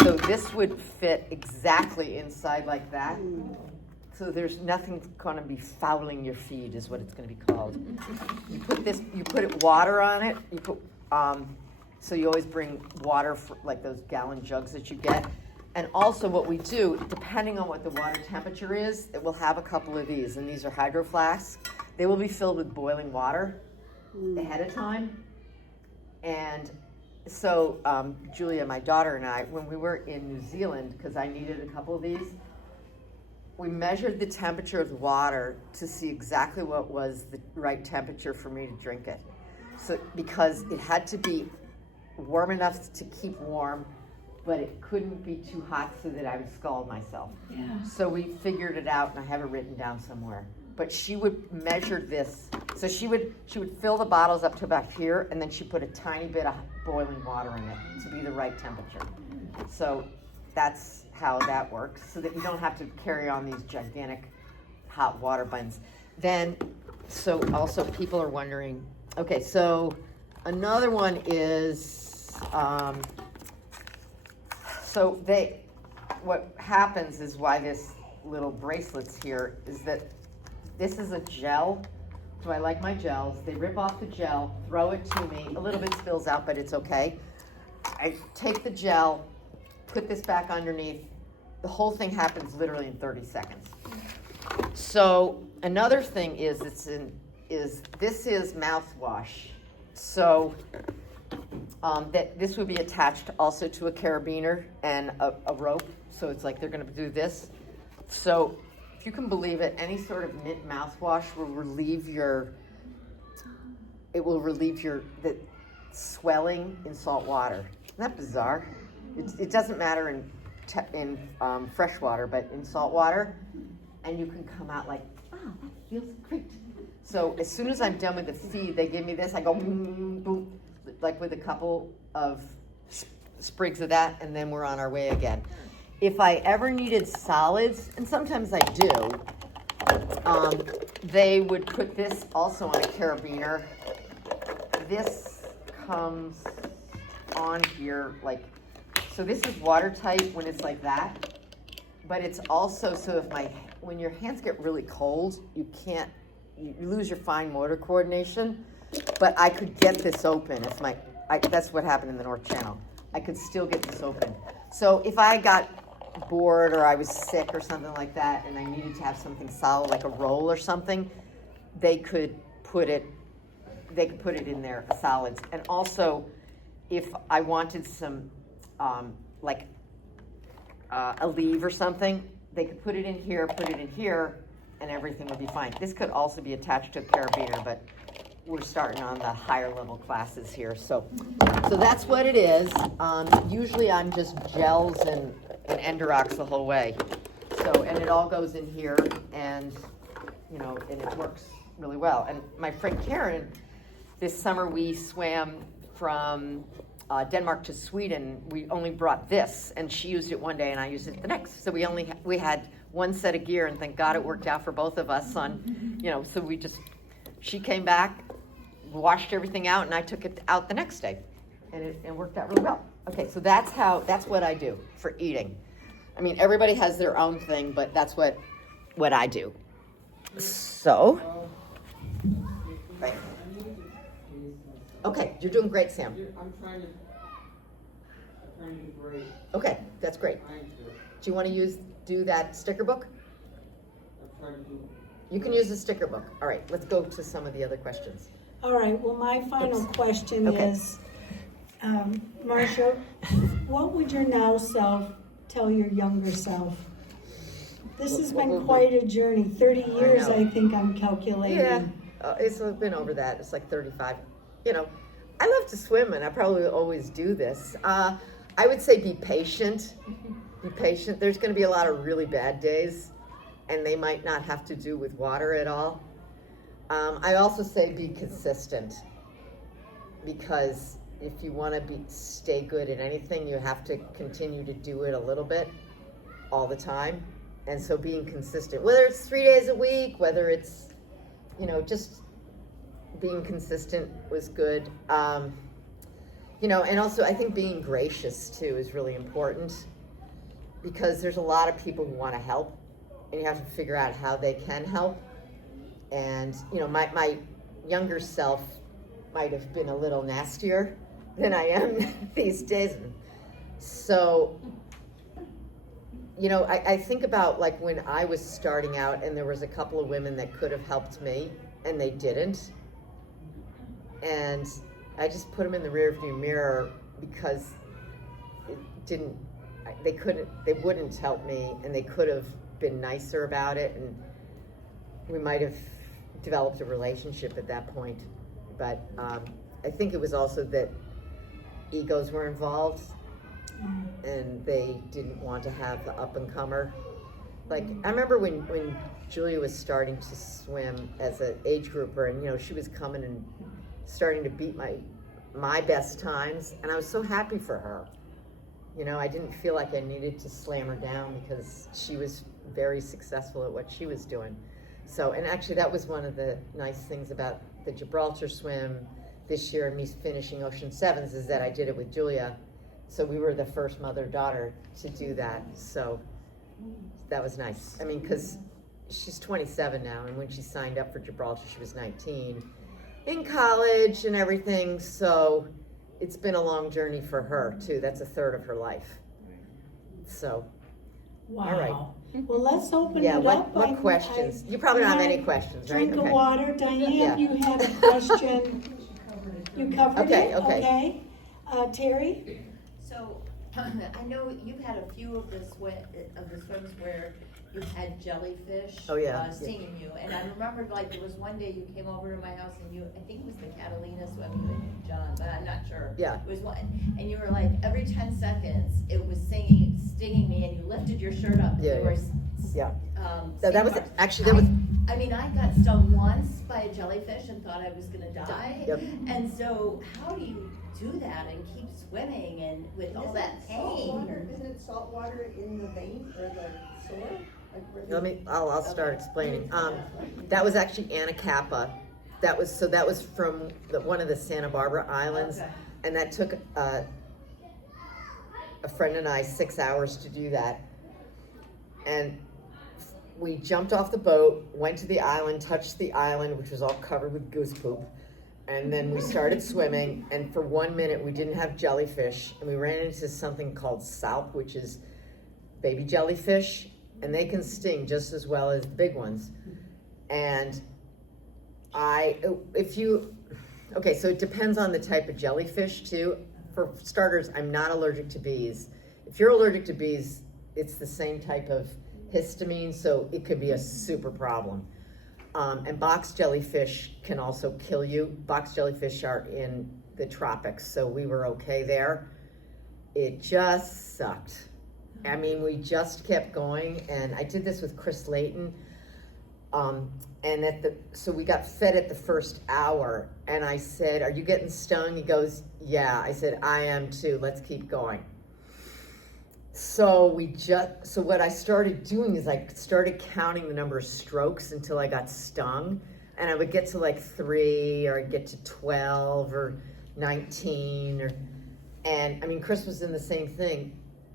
So this would fit exactly inside like that. So there's nothing going to be fouling your feed, is what it's going to be called. You put water on it. So you always bring water for like those gallon jugs that you get. And also what we do, depending on what the water temperature is, it will have a couple of these. And these are hydro flasks. They will be filled with boiling water ahead of time. And so Julia, my daughter, and I, when we were in New Zealand, because I needed a couple of these, we measured the temperature of the water to see exactly what was the right temperature for me to drink it. So because it had to be warm enough to keep warm but it couldn't be too hot so that I would scald myself. Yeah. So we figured it out, and I have it written down somewhere. But she would measure this. So she would fill the bottles up to about here, and then she put a tiny bit of boiling water in it to be the right temperature. So that's how that works, so that you don't have to carry on these gigantic hot water buns. Then, so also people are wondering, okay, so another one is, what happens is why this little bracelet's here is that this is a gel. So I like my gels. They rip off the gel, throw it to me. A little bit spills out, but it's okay. I take the gel, put this back underneath. The whole thing happens literally in 30 seconds. So another thing is this is mouthwash. So that this would be attached also to a carabiner and a rope. So it's like they're going to do this. So if you can believe it, any sort of mint mouthwash will relieve the swelling in salt water. Isn't that bizarre? It doesn't matter in fresh water, but in salt water, and you can come out like, that feels great. So as soon as I'm done with the feed, they give me this. I go boom, boom, like with a couple of sprigs of that, and then we're on our way again. If I ever needed solids, and sometimes I do, they would put this also on a carabiner. This comes on here so this is watertight when it's like that, but it's also so when your hands get really cold, you lose your fine motor coordination. But I could get this open if that's what happened in the North Channel. I could still get this open. So if I got bored or I was sick or something like that, and I needed to have something solid like a roll or something, they could put it in there, solids. And also, if I wanted some a leave or something, they could put it in here, and everything would be fine. This could also be attached to a carabiner, but we're starting on the higher level classes here. So that's what it is. Usually I'm just gels and Endurox the whole way. And it all goes in here, and and it works really well. And my friend Karen, this summer we swam from Denmark to Sweden. We only brought this, and she used it one day and I used it the next. So we had one set of gear, and thank God it worked out for both of us so she came back, washed everything out, and I took it out the next day, and it worked out really well. Okay, so that's what I do for eating. I mean, everybody has their own thing, but that's what I do. So, right. Okay, you're doing great, Sam. I'm trying to do great. Okay, that's great. Do you want to do that sticker book? I'm trying to do. You can use the sticker book. All right, let's go to some of the other questions. All right, well, my final question Okay. is, Marcia, what would your now self tell your younger self? This has been quite a journey, 30 years, I think I'm calculating. Yeah, it's been over that. It's like 35. I love to swim, and I probably always do this. I would say be patient. Be patient. There's going to be a lot of really bad days, and they might not have to do with water at all. I also say be consistent, because if you want to stay good at anything, you have to continue to do it a little bit all the time. And so being consistent, whether it's 3 days a week, whether it's, just being consistent was good. And also I think being gracious too is really important, because there's a lot of people who want to help, and you have to figure out how they can help. And, my younger self might have been a little nastier than I am these days. So, I think about when I was starting out, and there was a couple of women that could have helped me, and they didn't. And I just put them in the rearview mirror, because they wouldn't help me, and they could have been nicer about it, and we might have developed a relationship at that point. But I think it was also that egos were involved, and they didn't want to have the up-and-comer. Like, I remember when Julia was starting to swim as an age grouper, and, you know, she was coming and starting to beat my best times, and I was so happy for her. You know, I didn't feel like I needed to slam her down because she was very successful at what she was doing. So, and actually that was one of the nice things about the Gibraltar swim this year and me finishing Ocean Sevens is that I did it with Julia. So we were the first mother-daughter to do that. So that was nice. I mean, because she's 27 now, and when she signed up for Gibraltar, she was 19 in college and everything. So it's been a long journey for her too. That's a third of her life. So, Wow. all right. Well, let's open Yeah, it up. what questions? You probably don't have any questions, right? Drink of Okay. water. Diane, Yeah. you had a question. You covered Okay, it? okay. Terry? So, I know you've had a few of the swims where you had jellyfish Oh, yeah. stinging you, and I remembered like there was one day you came over to my house and I think it was the Catalina swim you and John, but I'm not sure. Yeah. It was one, and you were like every 10 seconds it was stinging me, and you lifted your shirt up. And Yeah, there were Yeah. sting That was marks. actually that was. I mean, I got stung once by a jellyfish and thought I was gonna die. Yep. And so, how do you do that and keep swimming and with all that pain? Isn't it salt water in the vein or the sore? I'll start explaining. That was actually Anacapa. That was from one of the Santa Barbara Islands, Okay. and that took a friend and I 6 hours to do that. And we jumped off the boat, went to the island, touched the island, which was all covered with goose poop, and then we started swimming. And for 1 minute, we didn't have jellyfish, and we ran into something called salp, which is baby jellyfish. And they can sting just as well as the big ones. And so it depends on the type of jellyfish too. For starters, I'm not allergic to bees. If you're allergic to bees, it's the same type of histamine, so it could be a super problem. And box jellyfish can also kill you. Box jellyfish are in the tropics, so we were okay there. It just sucked. I mean, we just kept going, and I did this with Chris Layton, so we got fed at the first hour, and I said, "Are you getting stung?" He goes, "Yeah." I said, "I am too. Let's keep going." So what I started doing is I started counting the number of strokes until I got stung, and I would get to like 3, or I'd get to 12 or 19, and I mean, Chris was in the same thing.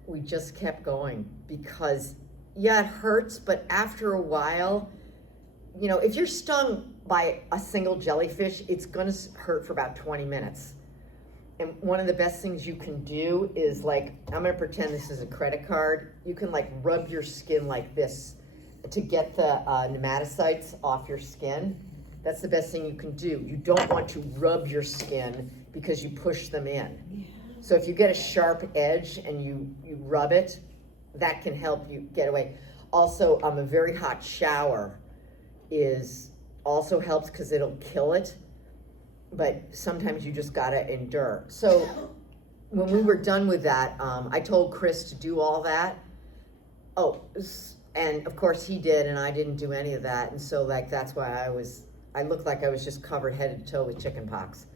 We just kept going because, yeah, it hurts, but after a while, you know, if you're stung by a single jellyfish, it's going to hurt for about 20 minutes. And one of the best things you can do is, like, I'm going to pretend this is a credit card. You can, like, rub your skin like this to get the nematocytes off your skin. That's the best thing you can do. You don't want to rub your skin because you push them in. Yeah. So if you get a sharp edge and you rub it, that can help you get away. Also, a very hot shower also helps because it'll kill it, but sometimes you just gotta endure. So when we were done with that, I told Chris to do all that. And of course he did, and I didn't do any of that. And so that's why I looked like I was just covered head to toe with chicken pox.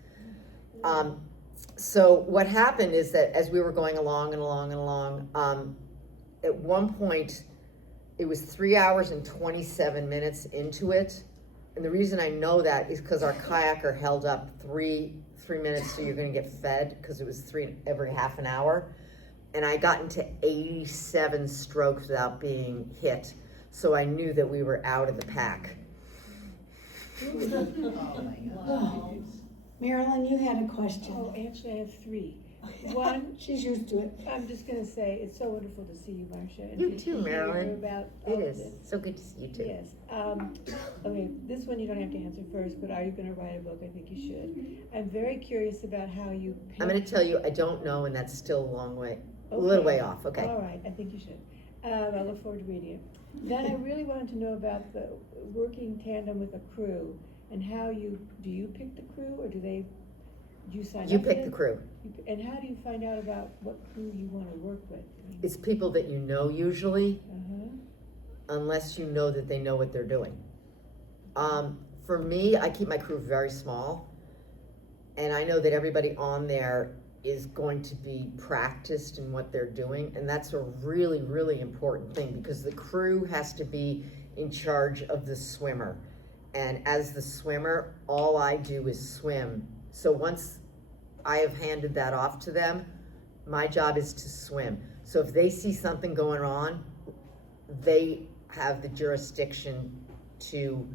So what happened is that as we were going along and along and along, at one point it was 3 hours and 27 minutes into it. And the reason I know that is because our kayaker held up three minutes, so you're going to get fed, because it was 3 every half an hour. And I got into 87 strokes without being hit. So I knew that we were out of the pack. Oh my God. Marilyn, you had a question. Oh, actually, I have 3. One, She's used to it. I'm just gonna say, it's so wonderful to see you, Marcia. And You to too, hear Marilyn. About It all of is this. so good to see you too. Yes. Okay, this one you don't have to answer first, but are you gonna write a book? I think you should. I'm very curious about how you. I'm going to tell you, I don't know, and that's still a long way, a Okay. little way off. Okay. All right, I think you should. I look forward to reading it. Then I really wanted to know about the working tandem with a crew and how do you pick the crew, or do they You sign You up pick for the them? crew. And how do you find out about what crew you wanna work with? It's people that you know usually, Uh-huh. unless you know that they know what they're doing. For me, I keep my crew very small, and I know that everybody on there is going to be practiced in what they're doing, and that's a really, really important thing, because the crew has to be in charge of the swimmer. And as the swimmer, all I do is swim. So once I have handed that off to them, my job is to swim. So if they see something going on, they have the jurisdiction to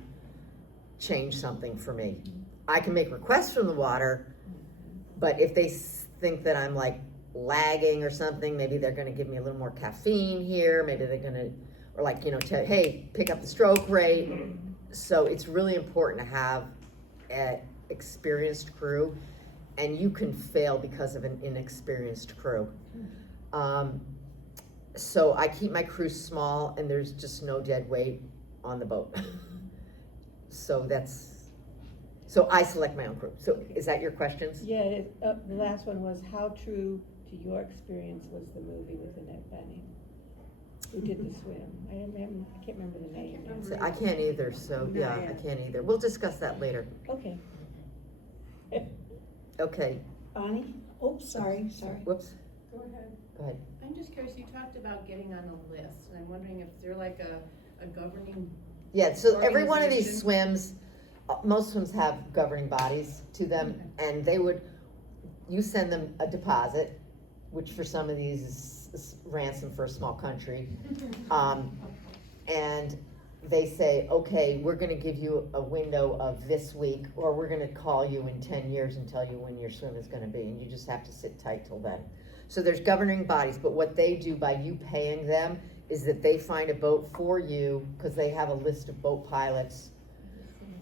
change something for me. I can make requests from the water, but if they think that I'm like lagging or something, maybe they're gonna give me a little more caffeine here, maybe they're gonna, or like, hey, pick up the stroke rate. So it's really important to have an experienced crew, and you can fail because of an inexperienced crew. So I keep my crew small, and there's just no dead weight on the boat. So I select my own crew. So is that your questions? Yeah, the last one was, how true to your experience was the movie with Annette Bening? Who did the swim? I can't remember the name. So I can't either, so yeah, I can't either. We'll discuss that later. Okay. Okay, Bonnie? Oh, sorry. whoops, Go ahead. go ahead. I'm just curious, you talked about getting on a list, and I'm wondering if they're like a governing. Yeah, so every one of these Organization. swims, most swims have governing bodies to them, and you send them a deposit, which for some of these is ransom for a small country. And they say, okay, we're gonna give you a window of this week, or we're gonna call you in 10 years and tell you when your swim is gonna be, and you just have to sit tight till then. So there's governing bodies, but what they do by you paying them is that they find a boat for you, because they have a list of boat pilots.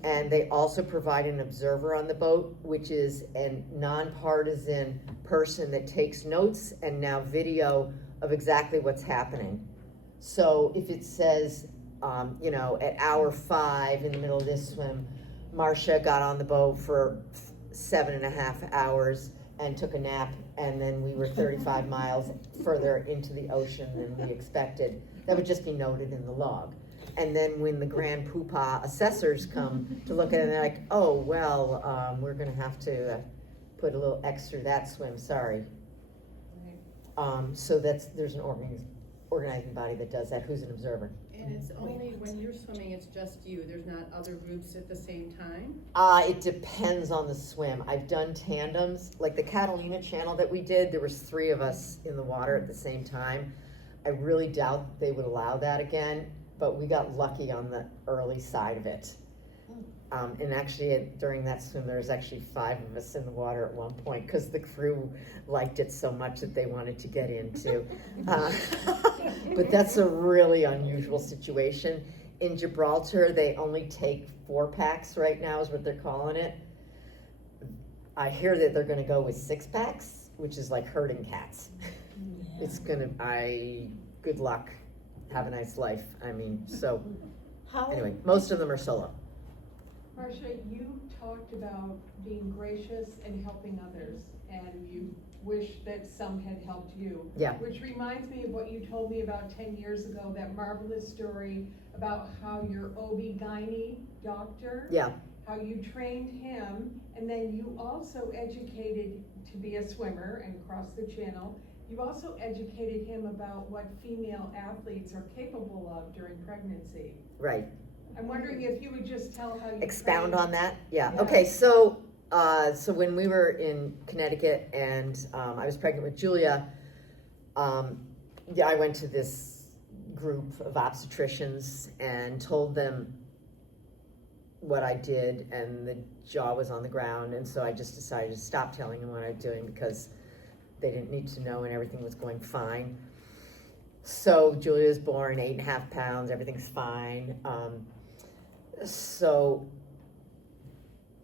And they also provide an observer on the boat, which is a nonpartisan person that takes notes and now video of exactly what's happening. So if it says, at hour 5 in the middle of this swim, Marcia got on the boat for 7.5 hours and took a nap, and then we were 35 miles further into the ocean than we expected, that would just be noted in the log. And then when the grand poopah assessors come to look at it, they're like, oh, well, we're gonna have to put a little X through that swim, sorry. So there's an organizing body that does that, who's an observer. And it's only when you're swimming, it's just you, there's not other groups at the same time? It depends on the swim. I've done tandems, like the Catalina channel that we did, there was 3 of us in the water at the same time. I really doubt they would allow that again, but we got lucky on the early side of it. And actually, during that swim, there was actually 5 of us in the water at one point, because the crew liked it so much that they wanted to get into. But that's a really unusual situation. In Gibraltar, they only take 4-packs right now, is what they're calling it. I hear that they're gonna go with 6-packs, which is like herding cats. It's good luck, have a nice life. I mean, so, anyway, most of them are solo. Marcia, you talked about being gracious and helping others, and you wish that some had helped you. Yeah. Which reminds me of what you told me about 10 years ago, that marvelous story about how your OB-GYN doctor, Yeah, how you trained him, and then you also educated to be a swimmer and cross the channel. You also educated him about what female athletes are capable of during pregnancy. right. I'm wondering if you would just tell how you Expound trained. on that? Yeah, Yeah. okay, so when we were in Connecticut and I was pregnant with Julia, I went to this group of obstetricians and told them what I did, and the jaw was on the ground, and so I just decided to stop telling them what I was doing because they didn't need to know and everything was going fine. So Julia was born 8.5 pounds, everything's fine. So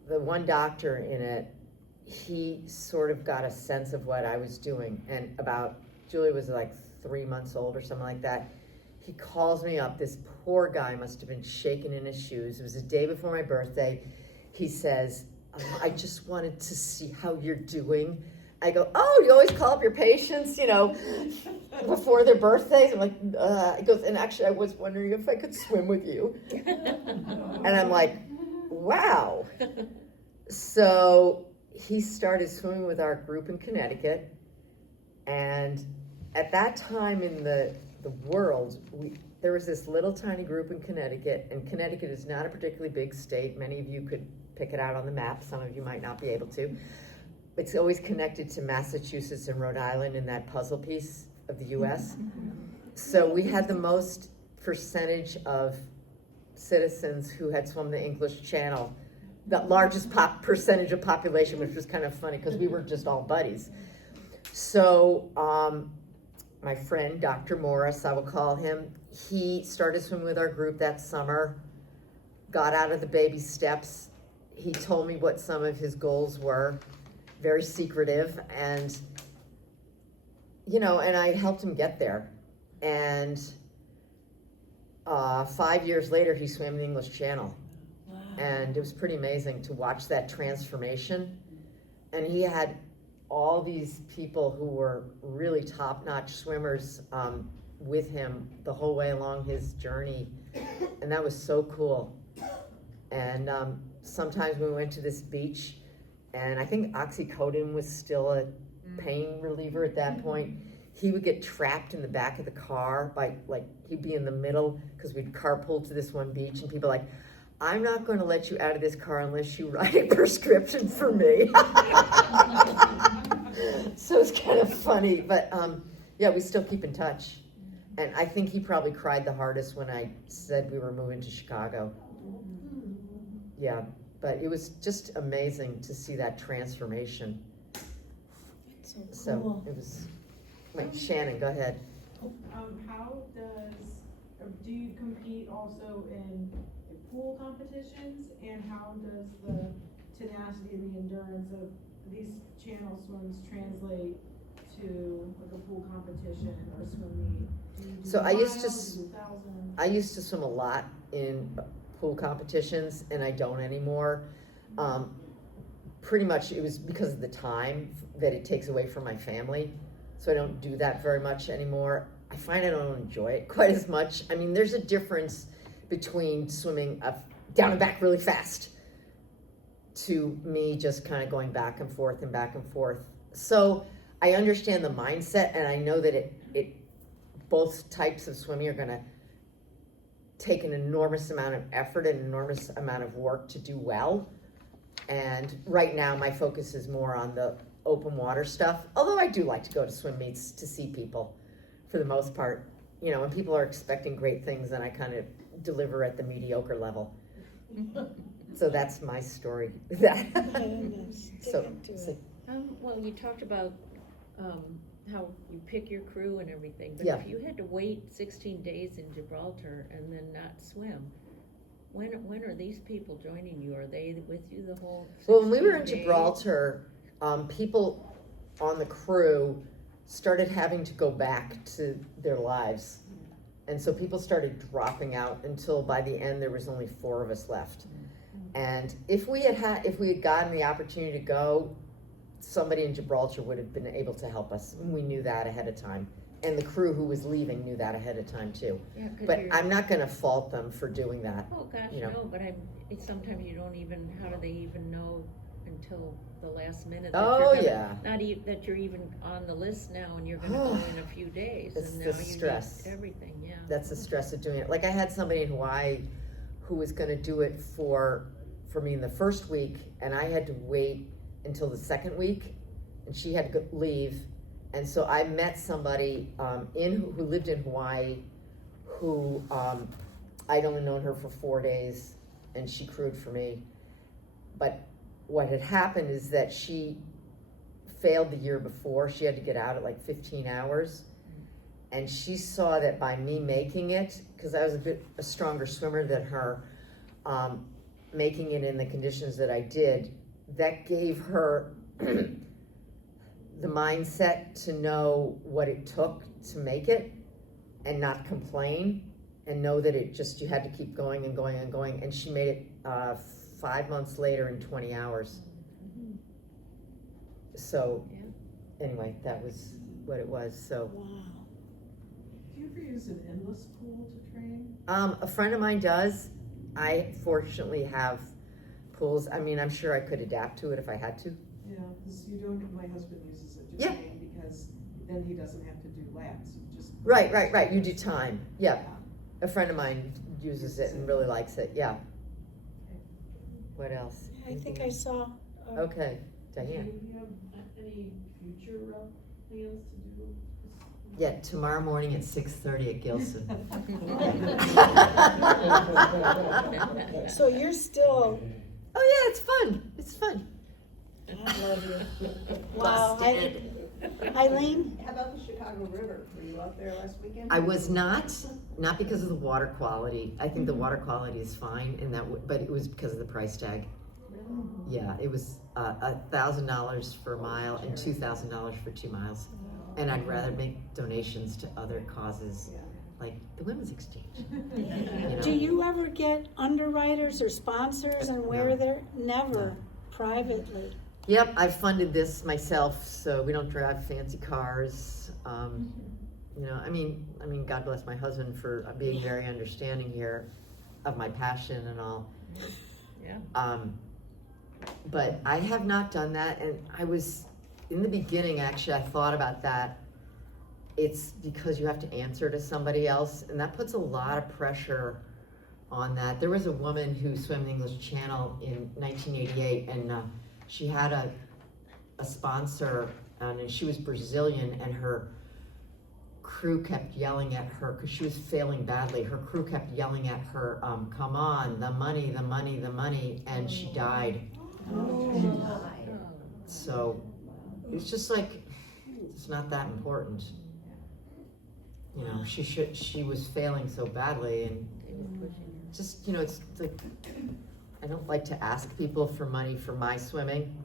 the one doctor in it, he sort of got a sense of what I was doing, and Julia was like 3 months old or something like that. He calls me up, this poor guy must have been shaking in his shoes. It was the day before my birthday. He says, I just wanted to see how you're doing. I go, oh, you always call up your patients, before their birthdays. I'm like, he goes, and actually I was wondering if I could swim with you. And I'm like, wow. So he started swimming with our group in Connecticut. And at that time in the world, there was this little tiny group in Connecticut, and Connecticut is not a particularly big state. Many of you could pick it out on the map. Some of you might not be able to. It's always connected to Massachusetts and Rhode Island in that puzzle piece of the US. So we had the most percentage of citizens who had swum the English Channel, the largest percentage of population, which was kind of funny because we were just all buddies. So my friend, Dr. Morris, I will call him, he started swimming with our group that summer, got out of the baby steps. He told me what some of his goals were, very secretive, and and I helped him get there. And 5 years later, he swam the English Channel. Wow. And it was pretty amazing to watch that transformation. And he had all these people who were really top-notch swimmers with him the whole way along his journey. And that was so cool. And sometimes we went to this beach, and I think oxycodone was still a pain reliever at that point. He would get trapped in the back of the car he'd be in the middle because we'd carpool to this one beach, and people like, I'm not going to let you out of this car unless you write a prescription for me. So it's kind of funny, but we still keep in touch. And I think he probably cried the hardest when I said we were moving to Chicago. Yeah, but it was just amazing to see that transformation. So cool. It was, Shannon, go ahead. How do you compete also in pool competitions, and how does the tenacity and the endurance of these channel swims translate to like a pool competition or a swim meet? Do you do So I used to miles, do you do thousands? I used to swim a lot in pool competitions, and I don't anymore. Pretty much it was because of the time that it takes away from my family, so I don't do that very much anymore. I find I don't enjoy it quite as much. I mean, there's a difference between swimming down and back really fast to me just kind of going back and forth and back and forth. So I understand the mindset, and I know that it both types of swimming are going to take an enormous amount of effort and an enormous amount of work to do well. And right now my focus is more on the open water stuff, although I do like to go to swim meets to see people for the most part. When people are expecting great things, and I kind of deliver at the mediocre level. So that's my story. Well, you talked about how you pick your crew and everything, but Yeah. if you had to wait 16 days in Gibraltar and then not swim, when are these people joining you? Are they with you the whole 16 Well, when we were in days? Gibraltar, people on the crew started having to go back to their lives. And so people started dropping out until by the end there was only 4 of us left. And if we had gotten the opportunity to go, somebody in Gibraltar would have been able to help us. We knew that ahead of time. And the crew who was leaving knew that ahead of time too. Yeah, 'cause But you're- I'm not gonna fault them for doing that. Oh, gosh, you know. no, but it's sometimes you don't even, how do they even know until the last minute? Oh, that yeah. that you're even on the list now and you're gonna go in a few days. It's and the now you need stress. everything, yeah. That's the stress of doing it. Like I had somebody in Hawaii who was gonna do it for me in the first week, and I had to wait until the second week, and she had to leave. And so I met somebody who lived in Hawaii who I'd only known her for 4 days, and she crewed for me. But what had happened is that she failed the year before. She had to get out at like 15 hours. And she saw that by me making it, because I was a stronger swimmer than her, making it in the conditions that I did, that gave her the mindset to know what it took to make it and not complain, and know that you had to keep going and going and going. And she made it 5 months later in 20 hours. So, anyway, that was what it was, so. Wow. Do you ever use an endless pool to train? A friend of mine does. I fortunately have pools. I mean, I'm sure I could adapt to it if I had to. Yeah, because you don't, my husband uses it Yeah. to train because then he doesn't have to do laps, you just. Right. You do time. Yeah. A friend of mine uses it and really likes it. Yeah. What else? I think I saw. Okay, Do Diane. you have any future plans to do? Yeah, tomorrow morning at 6:30 at Gilson. So you're still, Oh yeah, it's fun. It's fun. I love you. Wow. Busted. Eileen? How about the Chicago River? Were you out there last weekend? I was not because of the water quality. I think the water quality is fine, and but it was because of the price tag. Yeah, it was $1,000 for a mile and $2,000 for 2 miles, and I'd rather make donations to other causes, like the Women's Exchange. You know? Do you ever get underwriters or sponsors and where No. they're never privately? Yep, I funded this myself, so we don't drive fancy cars. You know, I mean, God bless my husband for being very understanding here of my passion and all. Yeah. But I have not done that, and I was, in the beginning, actually, I thought about that. It's because you have to answer to somebody else, and that puts a lot of pressure on that. There was a woman who swam the English Channel in 1988, and she had a sponsor, and she was Brazilian, and her crew kept yelling at her because she was failing badly. Her crew kept yelling at her, come on, the money, the money, the money, and she died. So it's just like, it's not that important. You know, she was failing so badly, and just, you know, it's like, I don't like to ask people for money for my swimming,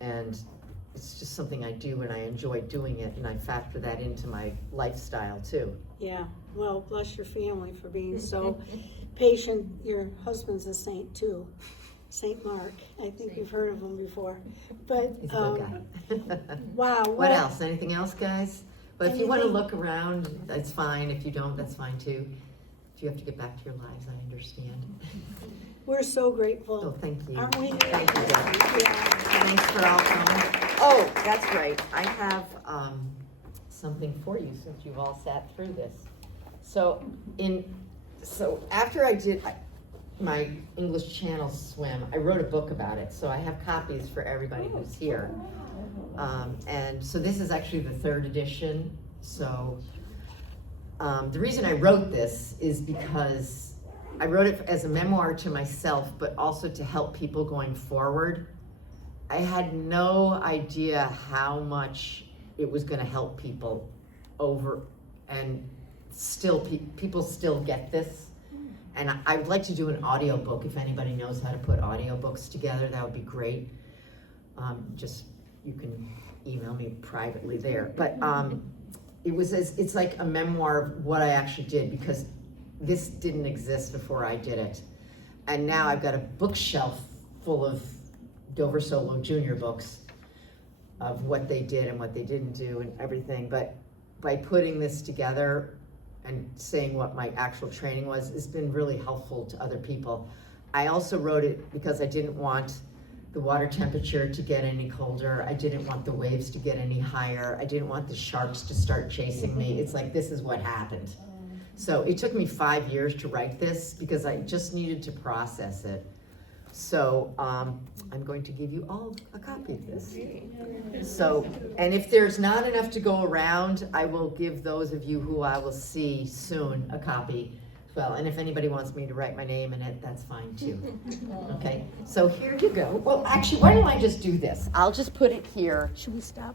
and it's just something I do and I enjoy doing it, and I factor that into my lifestyle too. Yeah, well, bless your family for being so patient. Your husband's a saint too, Saint Mark. I think you've heard of him before. But He's a good guy. wow. What else? Anything else, guys? But if you want to Anything? look around, that's fine. If you don't, that's fine too. If you have to get back to your lives, I understand. We're so grateful. Oh, thank you. Aren't we? Thank you, Deb. Yeah. Thanks for all coming. Oh, that's right. I have something for you since you've all sat through this. So after I did my English Channel swim, I wrote a book about it. So I have copies for everybody who's here. And so this is actually the 3rd edition. So the reason I wrote this is because I wrote it as a memoir to myself, but also to help people going forward. I had no idea how much it was going to help people over, and still people still get this. And I would like to do an audiobook. If anybody knows how to put audiobooks together, that would be great. Just, you can email me privately there. But it's like a memoir of what I actually did, because this didn't exist before I did it. And now I've got a bookshelf full of Dover Solo Junior books of what they did and what they didn't do and everything. But by putting this together and saying what my actual training was, it's been really helpful to other people. I also wrote it because I didn't want the water temperature to get any colder. I didn't want the waves to get any higher. I didn't want the sharks to start chasing me. It's like, this is what happened. So it took me 5 years to write this because I just needed to process it. So I'm going to give you all a copy of this. So, and if there's not enough to go around, I will give those of you who I will see soon a copy as well. And if anybody wants me to write my name in it, that's fine too. Okay, so here you go. Well, actually, why don't I just do this? I'll just put it here. Should we stop?